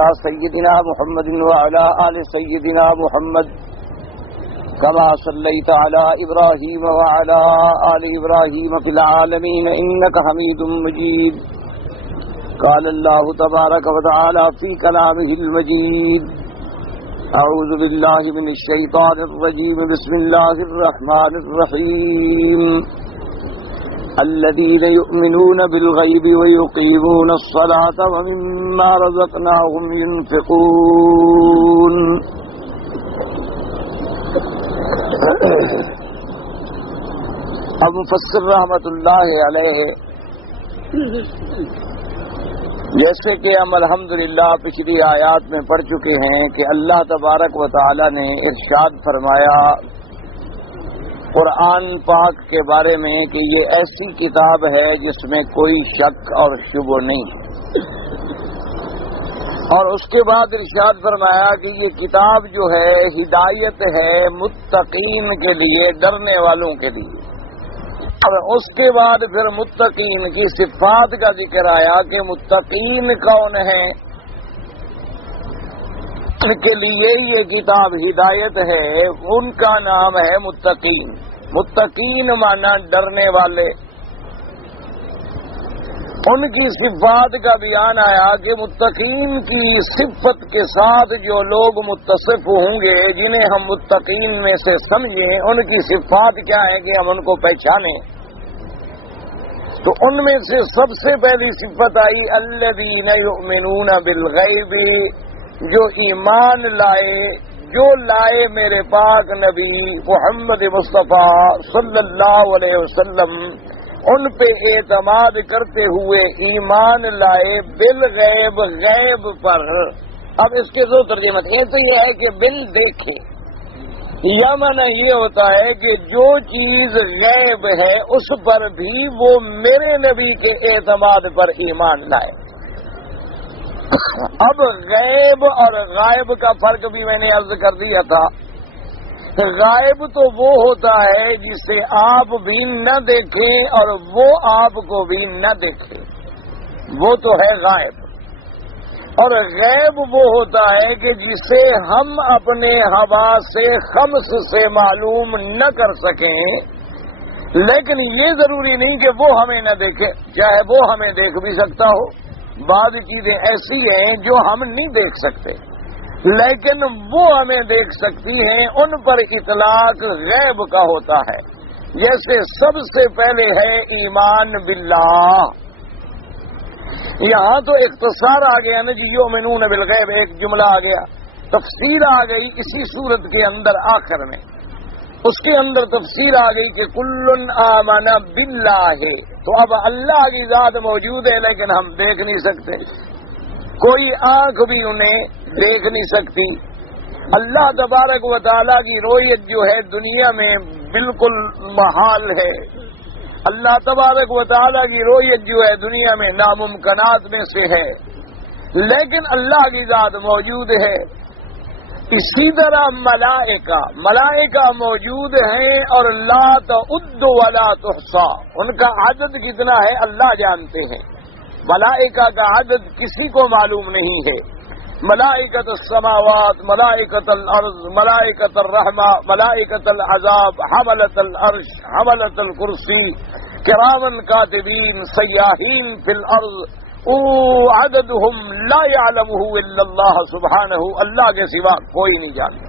على سيدنا محمد وعلى آل سيدنا محمد كما صليت على إبراهيم وعلى آل إبراهيم في العالمين إنك حميد مجيد. قال الله تبارك وتعالى في كلامه المجيد: أعوذ بالله من الشيطان الرجيم. بسم الله الرحمن الرحيم. الذين يؤمنون بالغيب ويقيمون الصلاة ومما رزقناهم ينفقون. اب مفسر رحمت اللہ علیہ جیسے کہ ہم الحمدللہ پچھلی آیات میں پڑھ چکے ہیں کہ اللہ تبارک و تعالی نے ارشاد فرمایا قرآن پاک کے بارے میں کہ یہ ایسی کتاب ہے جس میں کوئی شک اور شبہ نہیں ہے، اور اس کے بعد ارشاد فرمایا کہ یہ کتاب جو ہے ہدایت ہے متقین کے لیے، ڈرنے والوں کے لیے. اور اس کے بعد پھر متقین کی صفات کا ذکر آیا کہ متقین کون ہیں. ان کے لیے یہ کتاب ہدایت ہے، ان کا نام ہے متقین. متقین مانا ڈرنے والے. ان کی صفات کا بیان آیا کہ متقین کی صفت کے ساتھ جو لوگ متصف ہوں گے، جنہیں ہم متقین میں سے سمجھیں، ان کی صفات کیا ہے کہ ہم ان کو پہچانیں. تو ان میں سے سب سے پہلی صفت آئی الذین یؤمنون بالغیب، جو ایمان لائے، جو لائے میرے پاک نبی محمد مصطفیٰ صلی اللہ علیہ وسلم، ان پہ اعتماد کرتے ہوئے ایمان لائے بالغیب، غیب پر. اب اس کے دو ترجمے ہیں. تو یہ ہے کہ بال دیکھے، یا معنی یہ ہوتا ہے کہ جو چیز غیب ہے اس پر بھی وہ میرے نبی کے اعتماد پر ایمان لائے. اب غیب اور غائب کا فرق بھی میں نے عرض کر دیا تھا. غائب تو وہ ہوتا ہے جسے آپ بھی نہ دیکھیں اور وہ آپ کو بھی نہ دیکھے، وہ تو ہے غائب. اور غیب وہ ہوتا ہے کہ جسے ہم اپنے حواس خمس سے معلوم نہ کر سکیں، لیکن یہ ضروری نہیں کہ وہ ہمیں نہ دیکھے، چاہے وہ ہمیں دیکھ بھی سکتا ہو. بعض چیزیں ایسی ہیں جو ہم نہیں دیکھ سکتے لیکن وہ ہمیں دیکھ سکتی ہیں، ان پر اطلاق غیب کا ہوتا ہے. جیسے سب سے پہلے ہے ایمان باللہ. یہاں تو اختصار آ گیا نا جی، یؤمنون بالغیب ایک جملہ آ گیا، تفسیر آ گئی اسی صورت کے اندر آخر میں. اس کے اندر تفسیر آ گئی کہ کل آمن باللہ. تو اب اللہ کی ذات موجود ہے لیکن ہم دیکھ نہیں سکتے، کوئی آنکھ بھی انہیں دیکھ نہیں سکتی. اللہ تبارک و تعالیٰ کی رؤیت جو ہے دنیا میں بالکل محال ہے. اللہ تبارک و تعالیٰ کی رؤیت جو ہے دنیا میں ناممکنات میں سے ہے، لیکن اللہ کی ذات موجود ہے. اسی طرح ملائکہ موجود ہیں اور لا تعد ولا تحصى، ان کا عدد کتنا ہے اللہ جانتے ہیں. ملائکہ کا عدد کسی کو معلوم نہیں ہے. ملائکۃ السماوات، ملائکۃ الارض، ملائکۃ الرحمہ، ملائکۃ العذاب، حملۃ العرش، حملۃ الکرسی، کرامن کاتبین، سیاحین فی الارض، عددہم لا یعلمہ الا اللہ سبحانہ، اللہ کے سوا کوئی نہیں جانتا.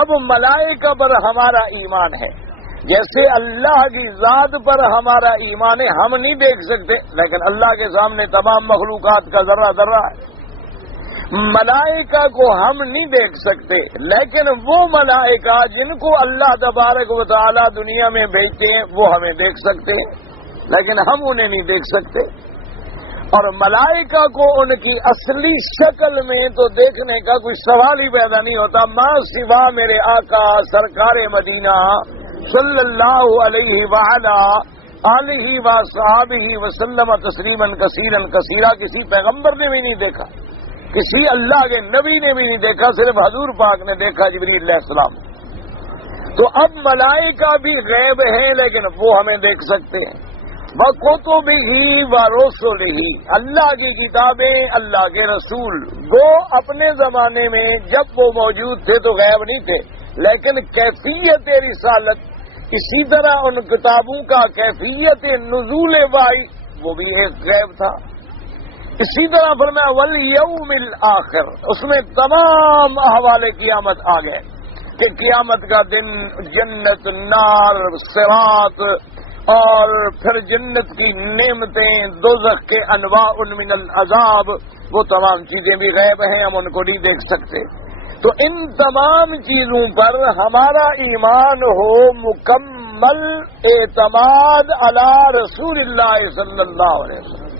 اب ملائکہ پر ہمارا ایمان ہے، جیسے اللہ کی ذات پر ہمارا ایمان ہے. ہم نہیں دیکھ سکتے لیکن اللہ کے سامنے تمام مخلوقات کا ذرہ ذرہ ہے. ملائکہ کو ہم نہیں دیکھ سکتے لیکن وہ ملائکہ جن کو اللہ تبارک و تعالی دنیا میں بھیجتے ہیں وہ ہمیں دیکھ سکتے ہیں لیکن ہم انہیں نہیں دیکھ سکتے. اور ملائکہ کو ان کی اصلی شکل میں تو دیکھنے کا کوئی سوال ہی پیدا نہیں ہوتا، ماں سوا میرے آقا سرکار مدینہ صلی اللہ علیہ وعلا آلہ وصحبہ وسلم تسلیما کثیرا کثیرا. کسی پیغمبر نے بھی نہیں دیکھا، کسی اللہ کے نبی نے بھی نہیں دیکھا، صرف حضور پاک نے دیکھا، جبریل علیہ السلام. تو اب ملائکہ بھی غیب ہیں لیکن وہ ہمیں دیکھ سکتے ہیں. وَكُتُبِهِ وَرُسُلِهِ، اللہ کی کتابیں، اللہ کے رسول، وہ اپنے زمانے میں جب وہ موجود تھے تو غیب نہیں تھے، لیکن کیفیت رسالت، اسی طرح ان کتابوں کا کیفیت نزول وحی وہ بھی ایک غیب تھا۔ اسی طرح فرمایا وَالْيَوْمِ الْآخِرِ، اس میں تمام احوال قیامت آ گئے کہ قیامت کا دن، جنت، نار، صراط، اور پھر جنت کی نعمتیں، دوزخ کے انواع من العذاب، وہ تمام چیزیں بھی غیب ہیں، ہم ان کو نہیں دیکھ سکتے۔ تو ان تمام چیزوں پر ہمارا ایمان ہو، مکمل اعتماد علی رسول اللہ صلی اللہ علیہ وسلم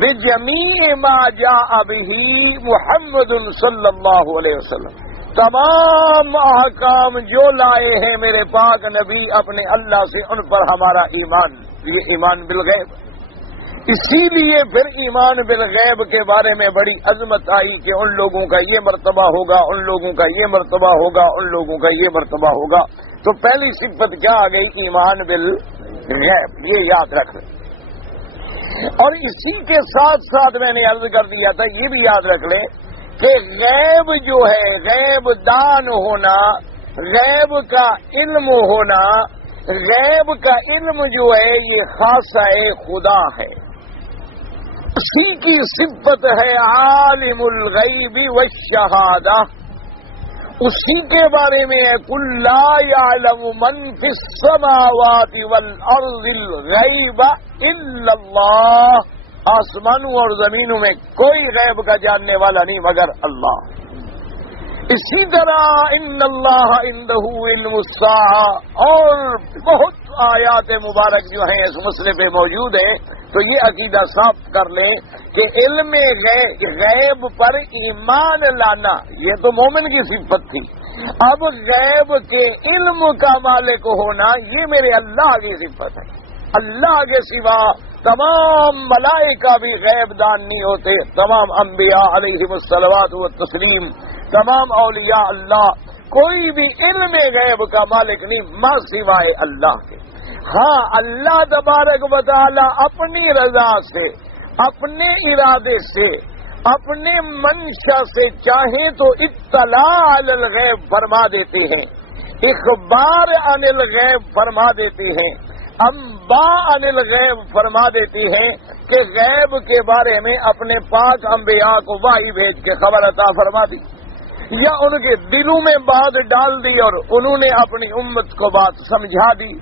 بجمیع ما جاء بہ محمد صلی اللہ علیہ وسلم، تمام احکام جو لائے ہیں میرے پاک نبی اپنے اللہ سے، ان پر ہمارا ایمان، یہ ایمان بالغیب۔ اسی لیے پھر ایمان بالغیب کے بارے میں بڑی عظمت آئی کہ ان لوگوں کا یہ مرتبہ ہوگا، ان لوگوں کا یہ مرتبہ ہوگا، ان لوگوں کا یہ مرتبہ ہوگا۔ تو پہلی صفت کیا آ گئی؟ ایمان بالغیب، یہ یاد رکھ لیں۔ اور اسی کے ساتھ ساتھ میں نے عرض کر دیا تھا، یہ بھی یاد رکھ لیں کہ غیب جو ہے، غیب دان ہونا، غیب کا علم ہونا، غیب کا علم جو ہے یہ خاصہ خدا ہے، اسی کی صفت ہے عالم الغیب والشہادہ، اسی کے بارے میں ہے قل لا یعلم من فی السماوات والارض الغیب الا اللہ، آسمانوں اور زمینوں میں کوئی غیب کا جاننے والا نہیں مگر اللہ۔ اسی طرح ان اللہ عندہ علم الساعہ، اور بہت آیات مبارک جو ہیں اس مسئلے پہ موجود ہیں، تو یہ عقیدہ صاف کر لیں کہ علم غیب پر ایمان لانا یہ تو مومن کی صفت تھی، اب غیب کے علم کا مالک ہونا یہ میرے اللہ کی صفت ہے۔ اللہ کے سوا تمام ملائکہ بھی غیب دان نہیں ہوتے، تمام انبیاء علیہم الصلوات والتسلیم، تمام اولیاء اللہ، کوئی بھی علم غیب کا مالک نہیں ماں سوائے اللہ کے۔ ہاں اللہ تبارک و تعالی اپنی رضا سے، اپنے ارادے سے، اپنے منشا سے چاہیں تو اطلاع علی الغیب فرما دیتے ہیں، اخبار عن الغیب فرما دیتے ہیں، انباء عن الغیب فرما دیتی ہیں کہ غیب کے بارے میں اپنے پاک انبیاء کو وحی بھیج کے خبر عطا فرما دی، یا ان کے دلوں میں بات ڈال دی اور انہوں نے اپنی امت کو بات سمجھا دی۔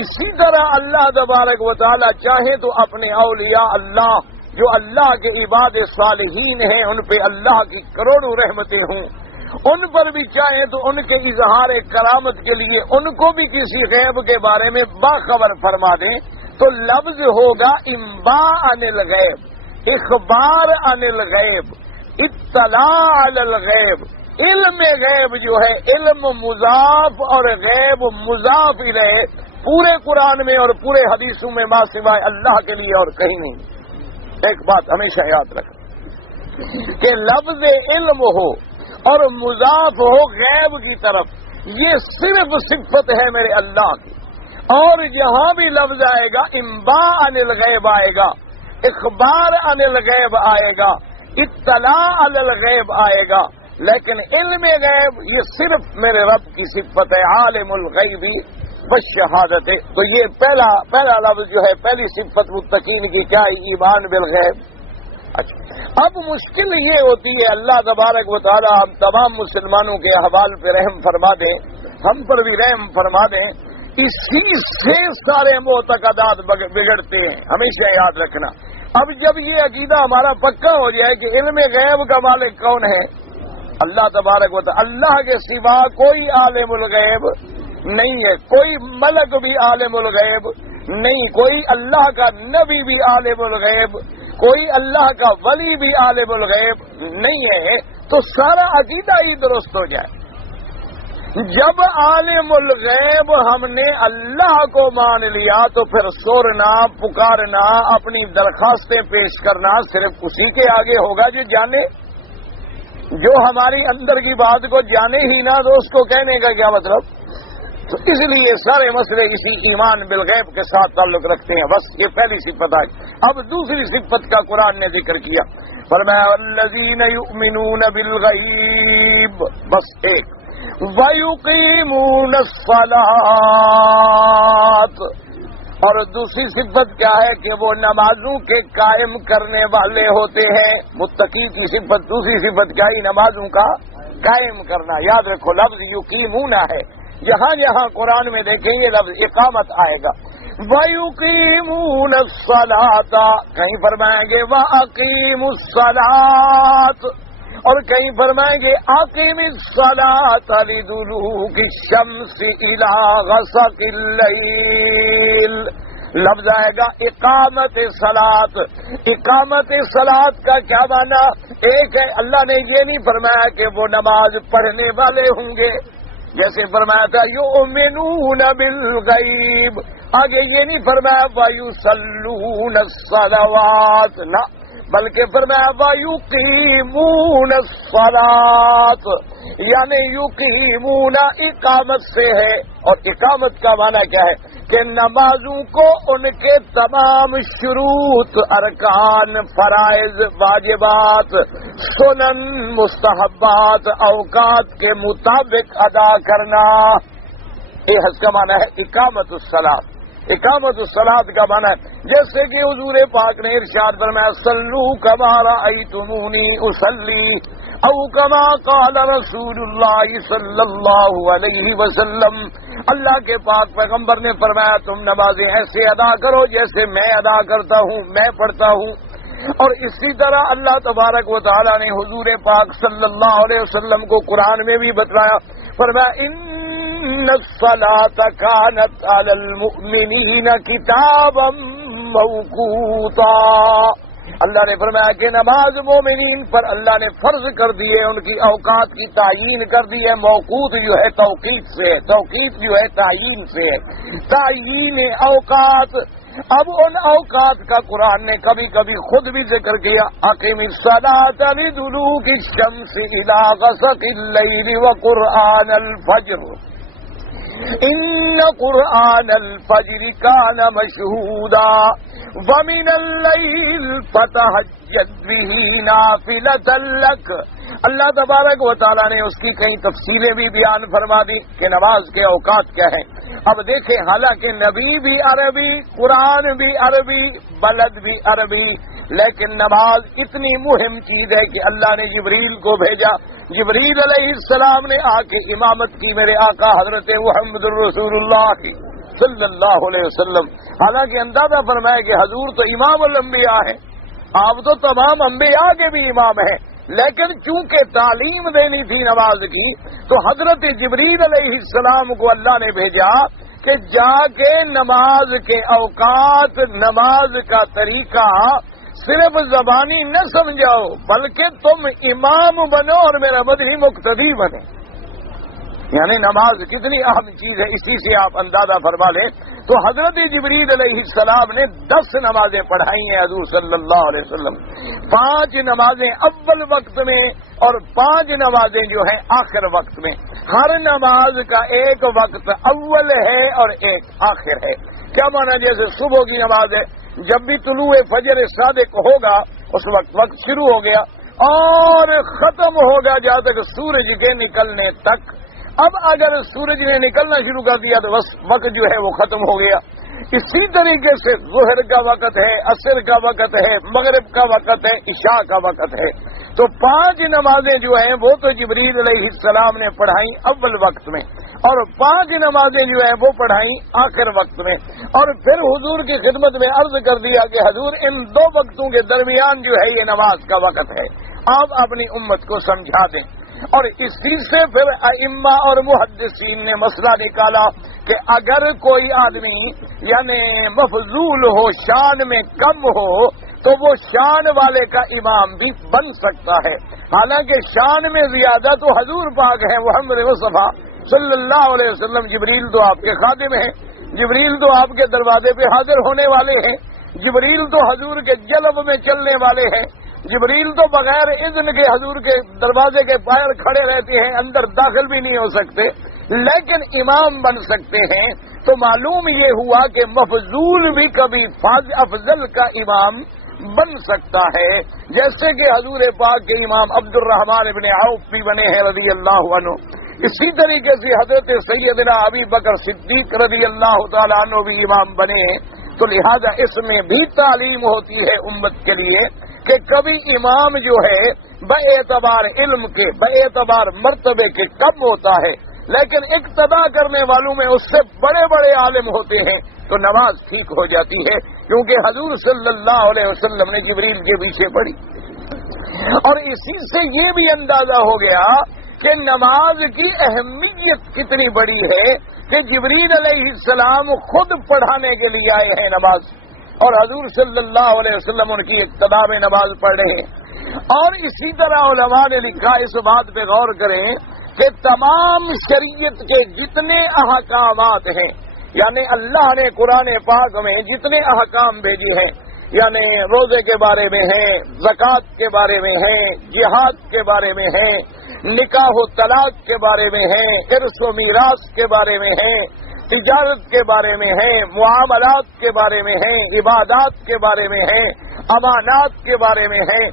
اسی طرح اللہ تبارک و تعالی چاہے تو اپنے اولیاء اللہ جو اللہ کے عباد صالحین ہیں، ان پہ اللہ کی کروڑوں رحمتیں ہوں، ان پر بھی چاہے تو ان کے اظہار کرامت کے لیے ان کو بھی کسی غیب کے بارے میں باخبر فرما دیں، تو لفظ ہوگا انباء عن الغیب، اخبار عن الغیب، اطلاع علی الغیب۔ علم غیب جو ہے علم مضاف اور غیب مضاف الیہ پورے قرآن میں اور پورے حدیثوں میں ما سوائے اللہ کے لیے اور کہیں نہیں۔ ایک بات ہمیشہ یاد رکھیں کہ لفظ علم ہو اور مضاف ہو غیب کی طرف، یہ صرف صفت ہے میرے اللہ کی، اور جہاں بھی لفظ آئے گا انباء عن الغیب آئے گا، اخبار عن الغیب آئے گا، اطلاع علی الغیب آئے گا، لیکن علم غیب یہ صرف میرے رب کی صفت ہے، عالم الغیب والشہادت۔ تو یہ پہلا لفظ جو ہے، پہلی صفت متقین کی کیا ہے؟ ایمان بالغیب۔ اچھا، اب مشکل یہ ہوتی ہے، اللہ تبارک و تعالی ہم تمام مسلمانوں کے احوال پہ رحم فرما دیں، ہم پر بھی رحم فرما دیں، اسی سے سارے معتقدات بگڑتے ہیں، ہمیشہ یاد رکھنا۔ اب جب یہ عقیدہ ہمارا پکا ہو جائے کہ علم غیب کا مالک کون ہے؟ اللہ تبارک و تعالی، اللہ کے سوا کوئی عالم الغیب نہیں ہے، کوئی ملک بھی عالم الغیب نہیں، کوئی اللہ کا نبی بھی عالم الغیب، کوئی اللہ کا ولی بھی عالم الغیب نہیں ہے، تو سارا عقیدہ ہی درست ہو جائے۔ جب عالم الغیب ہم نے اللہ کو مان لیا تو پھر سورنا، پکارنا، اپنی درخواستیں پیش کرنا صرف اسی کے آگے ہوگا جو جانے۔ جو ہماری اندر کی بات کو جانے ہی نہ تو اس کو کہنے کا کیا مطلب؟ تو اس لیے سارے مسئلے اسی ایمان بالغیب کے ساتھ تعلق رکھتے ہیں. بس یہ پہلی صفت آئی. اب دوسری صفت کا قرآن نے ذکر کیا. فرمایا الذین یؤمنون بالغیب، بس ایک، وَيُقِيمُونَ الصَّلَاةَ، اور دوسری صفت کیا ہے کہ وہ نمازوں کے قائم کرنے والے ہوتے ہیں. متقی کی صفت، دوسری صفت کیا ہے؟ نمازوں کا قائم کرنا. یاد رکھو لفظ یقیمون ہے، جہاں جہاں قرآن میں دیکھیں گے لفظ اقامت آئے گا. وَيُقِيمُونَ الصَّلَاةَ، کہیں فرمائیں گے وَأَقِيمُوا الصَّلَاةَ، اور کہیں فرمائیں گے اقیم الصلاۃ لدلوک الشمس الی غسق اللیل. لفظ آئے گا اقامت صلاۃ. اقامت صلاۃ کا کیا معنی؟ ایک ہے، اللہ نے یہ نہیں فرمایا کہ وہ نماز پڑھنے والے ہوں گے، جیسے فرمایا تھا یؤمنون بالغیب. آگے یہ نہیں فرمایا وَيُصَلُّونَ الصَّلَوَاتِ، نہ، بلکہ فرمایا وَيُقِيمُونَ الصَّلَاةَ، یعنی یقیمون اقامت سے ہے. اور اقامت کا معنی کیا ہے؟ کہ نمازوں کو ان کے تمام شروط، ارکان، فرائض، واجبات، سنن، مستحبات، اوقات کے مطابق ادا کرنا. یہ حس کا معنی ہے اقامت الصلاۃ. اقامت الصلاۃ کا معنی ہے جیسے کہ حضور پاک نے ارشاد فرمایا صلو کما رأیتمونی اصلی، او کما قال رسول اللہ صلی اللہ علیہ وسلم. اللہ کے پاک پیغمبر نے فرمایا تم نمازیں ایسے ادا کرو جیسے میں ادا کرتا ہوں، میں پڑھتا ہوں. اور اسی طرح اللہ تبارک و تعالی نے حضور پاک صلی اللہ علیہ وسلم کو قرآن میں بھی بتلایا. فرمایا ان الصلاۃ کانت علی المؤمنین کتابا موقوتا. اللہ نے فرمایا کہ نماز مومنین پر اللہ نے فرض کر دی ہے، ان کی اوقات کی تعیین کر دی ہے. موقوت جو ہے توقیت سے ہے، توقیت جو ہے تعیین سے ہے، تعیین اوقات. اب ان اوقات کا قرآن نے کبھی کبھی خود بھی ذکر کیا. اقیم الصلاۃ لدلوک الشمس الی غسق اللیل وقرآن الفجر ان قرآن الفجر کان مشہودا ومن اللیل فتہجد بہ نافلۃ لک. اللہ تبارک و تعالیٰ نے اس کی کئی تفصیلیں بھی بیان فرما دی کہ نماز کے اوقات کیا ہیں. اب دیکھیں، حالانکہ نبی بھی عربی، قرآن بھی عربی، بلد بھی عربی، لیکن نماز اتنی مہم چیز ہے کہ اللہ نے جبریل کو بھیجا. جبریل علیہ السلام نے آ کے امامت کی میرے آقا حضرت محمد الرسول اللہ صلی اللہ علیہ وسلم. حالانکہ اندازہ فرمائے کہ حضور تو امام الانبیاء ہیں، آپ تو تمام انبیاء کے بھی امام ہیں، لیکن چونکہ تعلیم دینی تھی نماز کی تو حضرت جبریل علیہ السلام کو اللہ نے بھیجا کہ جا کے نماز کے اوقات، نماز کا طریقہ صرف زبانی نہ سمجھاؤ، بلکہ تم امام بنو اور میرا مدنی مقتدی بنے. یعنی نماز کتنی اہم چیز ہے، اسی سے آپ اندازہ فرما لیں. تو حضرت جبریل علیہ السلام نے 10 نمازیں پڑھائی ہیں حضور صلی اللہ علیہ وسلم. 5 نمازیں اول وقت میں اور 5 نمازیں جو ہیں آخر وقت میں. ہر نماز کا ایک وقت اول ہے اور ایک آخر ہے. کیا مانا؟ جیسے صبح کی نماز ہے، جب بھی طلوع فجر صادق ہوگا اس وقت شروع ہو گیا اور ختم ہوگا جہاں تک سورج کے نکلنے تک. اب اگر سورج نے نکلنا شروع کر دیا تو بس وقت جو ہے وہ ختم ہو گیا. اسی طریقے سے ظہر کا وقت ہے، عصر کا وقت ہے، مغرب کا وقت ہے، عشاء کا وقت ہے. تو 5 نمازیں جو ہیں وہ تو جبریل علیہ السلام نے پڑھائی اول وقت میں، اور 5 نمازیں جو ہیں وہ پڑھائی آخر وقت میں. اور پھر حضور کی خدمت میں عرض کر دیا کہ حضور ان 2 وقتوں کے درمیان جو ہے یہ نماز کا وقت ہے، آپ اپنی امت کو سمجھا دیں. اور اسی سے پھر ائمہ اور محدثین نے مسئلہ نکالا کہ اگر کوئی آدمی یعنی مفضول ہو، شان میں کم ہو، تو وہ شان والے کا امام بھی بن سکتا ہے. حالانکہ شان میں زیادہ تو حضور پاک ہیں محمد مصطفیٰ صلی اللہ علیہ وسلم. جبریل تو آپ کے خادم ہیں، جبریل تو آپ کے دروازے پہ حاضر ہونے والے ہیں، جبریل تو حضور کے جلب میں چلنے والے ہیں، جبریل تو بغیر اذن کے حضور کے دروازے کے باہر کھڑے رہتے ہیں، اندر داخل بھی نہیں ہو سکتے. لیکن امام بن سکتے ہیں، تو معلوم یہ ہوا کہ مفضول بھی کبھی افضل کا امام بن سکتا ہے، جیسے کہ حضور پاک کے امام عبد الرحمن ابن عوف بھی بنے ہیں رضی اللہ عنہ، اسی طریقے سے حضرت سیدنا ابی بکر صدیق رضی اللہ تعالیٰ عنہ بھی امام بنے ہیں۔ تو لہذا اس میں بھی تعلیم ہوتی ہے امت کے لیے کہ کبھی امام جو ہے باعتبار علم کے، باعتبار مرتبے کے کم ہوتا ہے، لیکن اقتدا کرنے والوں میں اس سے بڑے بڑے عالم ہوتے ہیں تو نماز ٹھیک ہو جاتی ہے، کیونکہ حضور صلی اللہ علیہ وسلم نے جبریل کے پیچھے پڑھی۔ اور اسی سے یہ بھی اندازہ ہو گیا کہ نماز کی اہمیت کتنی بڑی ہے کہ جبریل علیہ السلام خود پڑھانے کے لیے آئے ہیں نماز، اور حضور صلی اللہ علیہ وسلم ان کی اقتدا میں نماز پڑھ رہے ہیں۔ اور اسی طرح علماء نے لکھا، اس بات پہ غور کریں کہ تمام شریعت کے جتنے احکامات ہیں، یعنی اللہ نے قرآن پاک میں جتنے احکام بھیجے ہیں، یعنی روزے کے بارے میں ہیں، زکوٰۃ کے بارے میں ہیں، جہاد کے بارے میں ہیں، نکاح و طلاق کے بارے میں ہیں، ارث و میراث کے بارے میں ہیں، تجارت کے بارے میں ہیں، معاملات کے بارے میں ہیں، عبادات کے بارے میں ہیں، امانات کے بارے میں ہیں،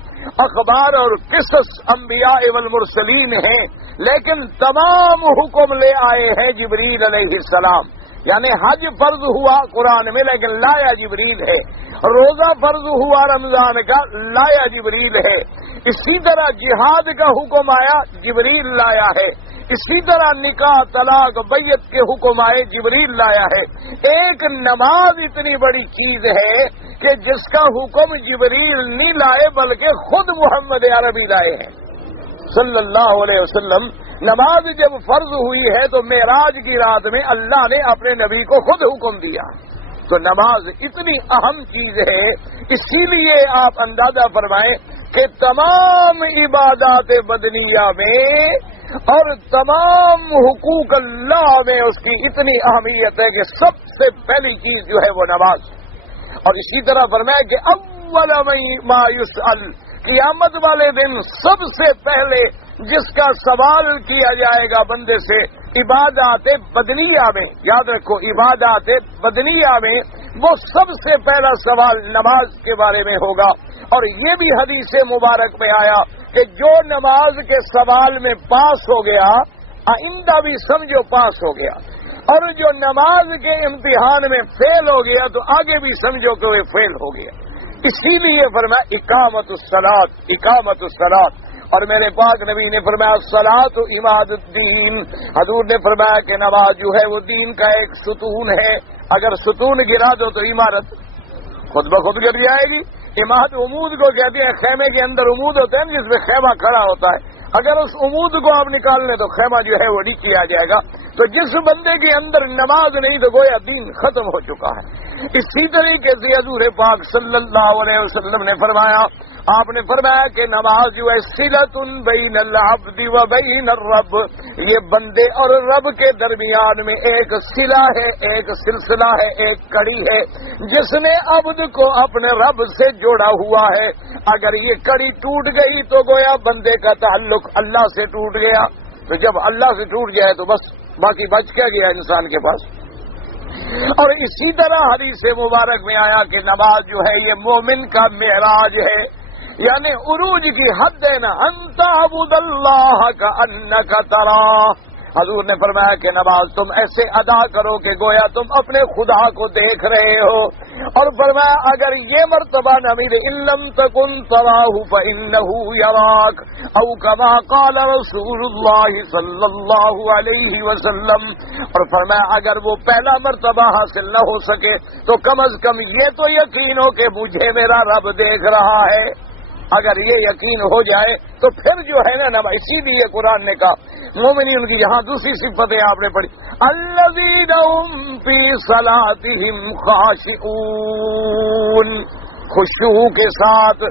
اخبار اور قصص انبیاء والمرسلین ہیں، لیکن تمام حکم لے آئے ہیں جبریل علیہ السلام۔ یعنی حج فرض ہوا قرآن میں لیکن لایا جبریل ہے، روزہ فرض ہوا رمضان کا، لایا جبریل ہے، اسی طرح جہاد کا حکم آیا جبریل لایا ہے، اسی طرح نکاح طلاق بیعت کے حکم آئے جبریل لایا ہے۔ ایک نماز اتنی بڑی چیز ہے کہ جس کا حکم جبریل نہیں لائے بلکہ خود محمد عربی لائے ہیں صلی اللہ علیہ وسلم۔ نماز جب فرض ہوئی ہے تو معراج کی رات میں اللہ نے اپنے نبی کو خود حکم دیا، تو نماز اتنی اہم چیز ہے۔ اسی لیے آپ اندازہ فرمائیں کہ تمام عبادات بدنیہ میں اور تمام حقوق اللہ میں اس کی اتنی اہمیت ہے کہ سب سے پہلی چیز جو ہے وہ نماز۔ اور اسی طرح فرمایا کہ اول ما یسأل، قیامت والے دن سب سے پہلے جس کا سوال کیا جائے گا بندے سے عبادات بدنیہ میں، یاد رکھو عبادات بدنیہ میں وہ سب سے پہلا سوال نماز کے بارے میں ہوگا۔ اور یہ بھی حدیث مبارک میں آیا کہ جو نماز کے سوال میں پاس ہو گیا آئندہ بھی سمجھو پاس ہو گیا، اور جو نماز کے امتحان میں فیل ہو گیا تو آگے بھی سمجھو کہ وہ فیل ہو گیا۔ اسی لیے فرمایا اقامت الصلاۃ، اقامت الصلاۃ۔ اور میرے پاک نبی نے فرمایا الصلاۃ عماد الدین، حضور نے فرمایا کہ نماز جو ہے وہ دین کا ایک ستون ہے، اگر ستون گرا دو تو عمارت خود بخود گر جائے گی۔ عماد عمود کو کہتے ہیں، خیمے کے اندر عمود ہوتا ہے جس میں خیمہ کھڑا ہوتا ہے، اگر اس عمود کو آپ نکال لیں تو خیمہ جو ہے وہ نیچے آ جائے گا۔ تو جس بندے کے اندر نماز نہیں تو گویا دین ختم ہو چکا ہے۔ اسی طریقے سے حضور پاک صلی اللہ علیہ وسلم نے فرمایا، آپ نے فرمایا کہ نماز جو ہے صلۃ بین العبد و بین الرب، یہ بندے اور رب کے درمیان میں ایک صلہ ہے، ایک سلسلہ ہے، ایک کڑی ہے جس نے عبد کو اپنے رب سے جوڑا ہوا ہے۔ اگر یہ کڑی ٹوٹ گئی تو گویا بندے کا تعلق اللہ سے ٹوٹ گیا، تو جب اللہ سے ٹوٹ جائے تو بس باقی بچ کیا گیا انسان کے پاس۔ اور اسی طرح حدیث مبارک میں آیا کہ نماز جو ہے یہ مومن کا معراج ہے، یعنی عروج کی حد ہے نا، انت عبد اللہ کا انک تراہ۔ حضور نے فرمایا کہ نماز تم ایسے ادا کرو کہ گویا تم اپنے خدا کو دیکھ رہے ہو، اور فرمایا اگر یہ مرتبہ نہ ملے ان لم تکن تراہ فانہ یراک، او کما قال رسول اللہ صلی اللہ علیہ وسلم۔ اور فرمایا اگر وہ پہلا مرتبہ حاصل نہ ہو سکے تو کم از کم یہ تو یقین ہو کہ مجھے میرا رب دیکھ رہا ہے۔ اگر یہ یقین ہو جائے تو پھر جو ہے نا نماز، اسی لیے قرآن نے کہا مومنین کی یہاں دوسری صفتیں آپ نے پڑھی، الذین هم فی صلاتهم خاشعون، خشوع کے ساتھ،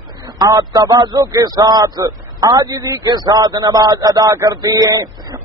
تواضع کے ساتھ، عاجزی کے ساتھ نماز ادا کرتی ہے۔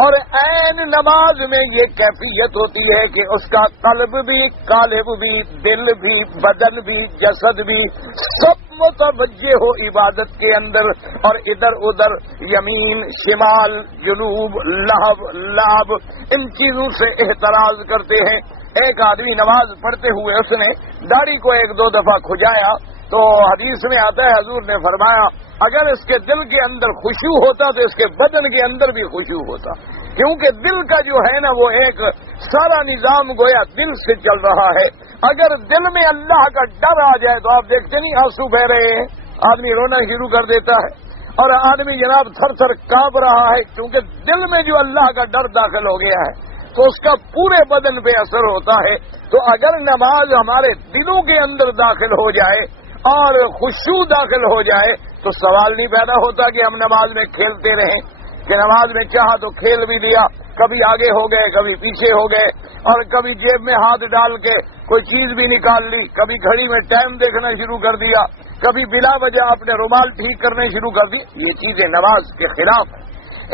اور عین نماز میں یہ کیفیت ہوتی ہے کہ اس کا قلب بھی، قالب بھی، دل بھی، بدن بھی، جسد بھی سب متوجہ ہو عبادت کے اندر، اور ادھر ادھر یمین شمال جنوب لہب لعب ان چیزوں سے احتراز کرتے ہیں۔ ایک آدمی نماز پڑھتے ہوئے اس نے داڑھی کو ایک دو دفعہ کھجایا تو حدیث میں آتا ہے حضور نے فرمایا اگر اس کے دل کے اندر خشوع ہوتا تو اس کے بدن کے اندر بھی خشوع ہوتا، کیونکہ دل کا جو ہے نا وہ ایک سارا نظام گویا دل سے چل رہا ہے۔ اگر دل میں اللہ کا ڈر آ جائے تو آپ دیکھتے نہیں آنسو بہ رہے ہیں، آدمی رونا شروع کر دیتا ہے اور آدمی جناب تھر تھر کانپ رہا ہے، کیونکہ دل میں جو اللہ کا ڈر داخل ہو گیا ہے تو اس کا پورے بدن پہ اثر ہوتا ہے۔ تو اگر نماز ہمارے دلوں کے اندر داخل ہو جائے اور خشوع داخل ہو جائے تو سوال نہیں پیدا ہوتا کہ ہم نماز میں کھیلتے رہیں، کہ نماز میں چاہا تو کھیل بھی لیا، کبھی آگے ہو گئے کبھی پیچھے ہو گئے، اور کبھی جیب میں ہاتھ ڈال کے کوئی چیز بھی نکال لی، کبھی گھڑی میں ٹائم دیکھنا شروع کر دیا، کبھی بلا وجہ اپنے رومال ٹھیک کرنے شروع کر دی۔ یہ چیزیں نماز کے خلاف ہیں۔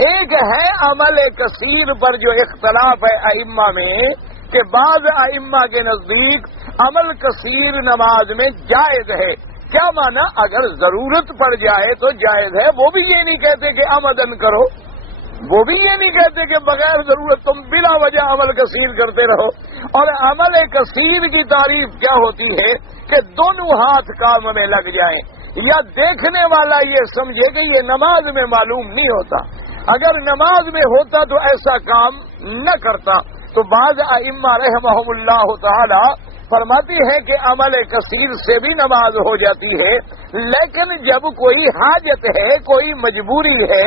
ایک ہے عمل کثیر پر جو اختلاف ہے ائمہ میں، کہ بعض ائمہ کے نزدیک عمل کثیر نماز میں جائز ہے۔ کیا مانا؟ اگر ضرورت پڑ جائے تو جائز ہے، وہ بھی یہ نہیں کہتے کہ عمدن کرو، وہ بھی یہ نہیں کہتے کہ بغیر ضرورت تم بلا وجہ عمل کثیر کرتے رہو۔ اور عمل کثیر کی تعریف کیا ہوتی ہے کہ دونوں ہاتھ کام میں لگ جائیں، یا دیکھنے والا یہ سمجھے کہ یہ نماز میں معلوم نہیں ہوتا، اگر نماز میں ہوتا تو ایسا کام نہ کرتا۔ تو بعض ائمہ رحمہم اللہ تعالی فرماتی ہے کہ عمل کثیر سے بھی نماز ہو جاتی ہے، لیکن جب کوئی حاجت ہے، کوئی مجبوری ہے،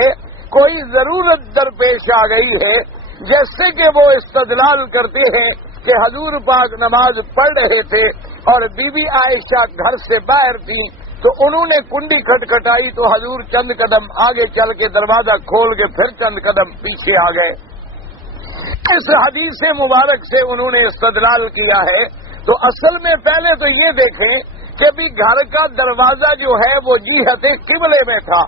کوئی ضرورت درپیش آ گئی ہے، جیسے کہ وہ استدلال کرتے ہیں کہ حضور پاک نماز پڑھ رہے تھے اور بی بی عائشہ گھر سے باہر تھی تو انہوں نے کنڈی کھٹکھٹائی تو حضور چند قدم آگے چل کے دروازہ کھول کے پھر چند قدم پیچھے آ گئے۔ اس حدیث مبارک سے انہوں نے استدلال کیا ہے۔ تو اصل میں پہلے تو یہ دیکھیں کہ بھی گھر کا دروازہ جو ہے وہ جہت قبلے میں تھا،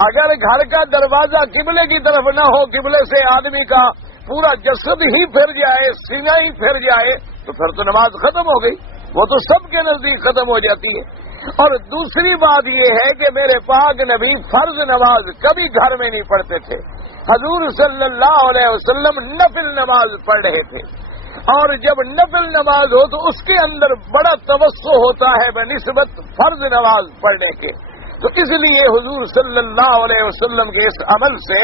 اگر گھر کا دروازہ قبلے کی طرف نہ ہو، قبلے سے آدمی کا پورا جسد ہی پھر جائے، سینہ ہی پھر جائے تو پھر تو نماز ختم ہو گئی، وہ تو سب کے نزدیک ختم ہو جاتی ہے۔ اور دوسری بات یہ ہے کہ میرے پاک نبی فرض نماز کبھی گھر میں نہیں پڑھتے تھے، حضور صلی اللہ علیہ وسلم نفل نماز پڑھ رہے تھے، اور جب نفل نماز ہو تو اس کے اندر بڑا توسع ہوتا ہے بنسبت فرض نماز پڑھنے کے۔ تو اس لیے حضور صلی اللہ علیہ وسلم کے اس عمل سے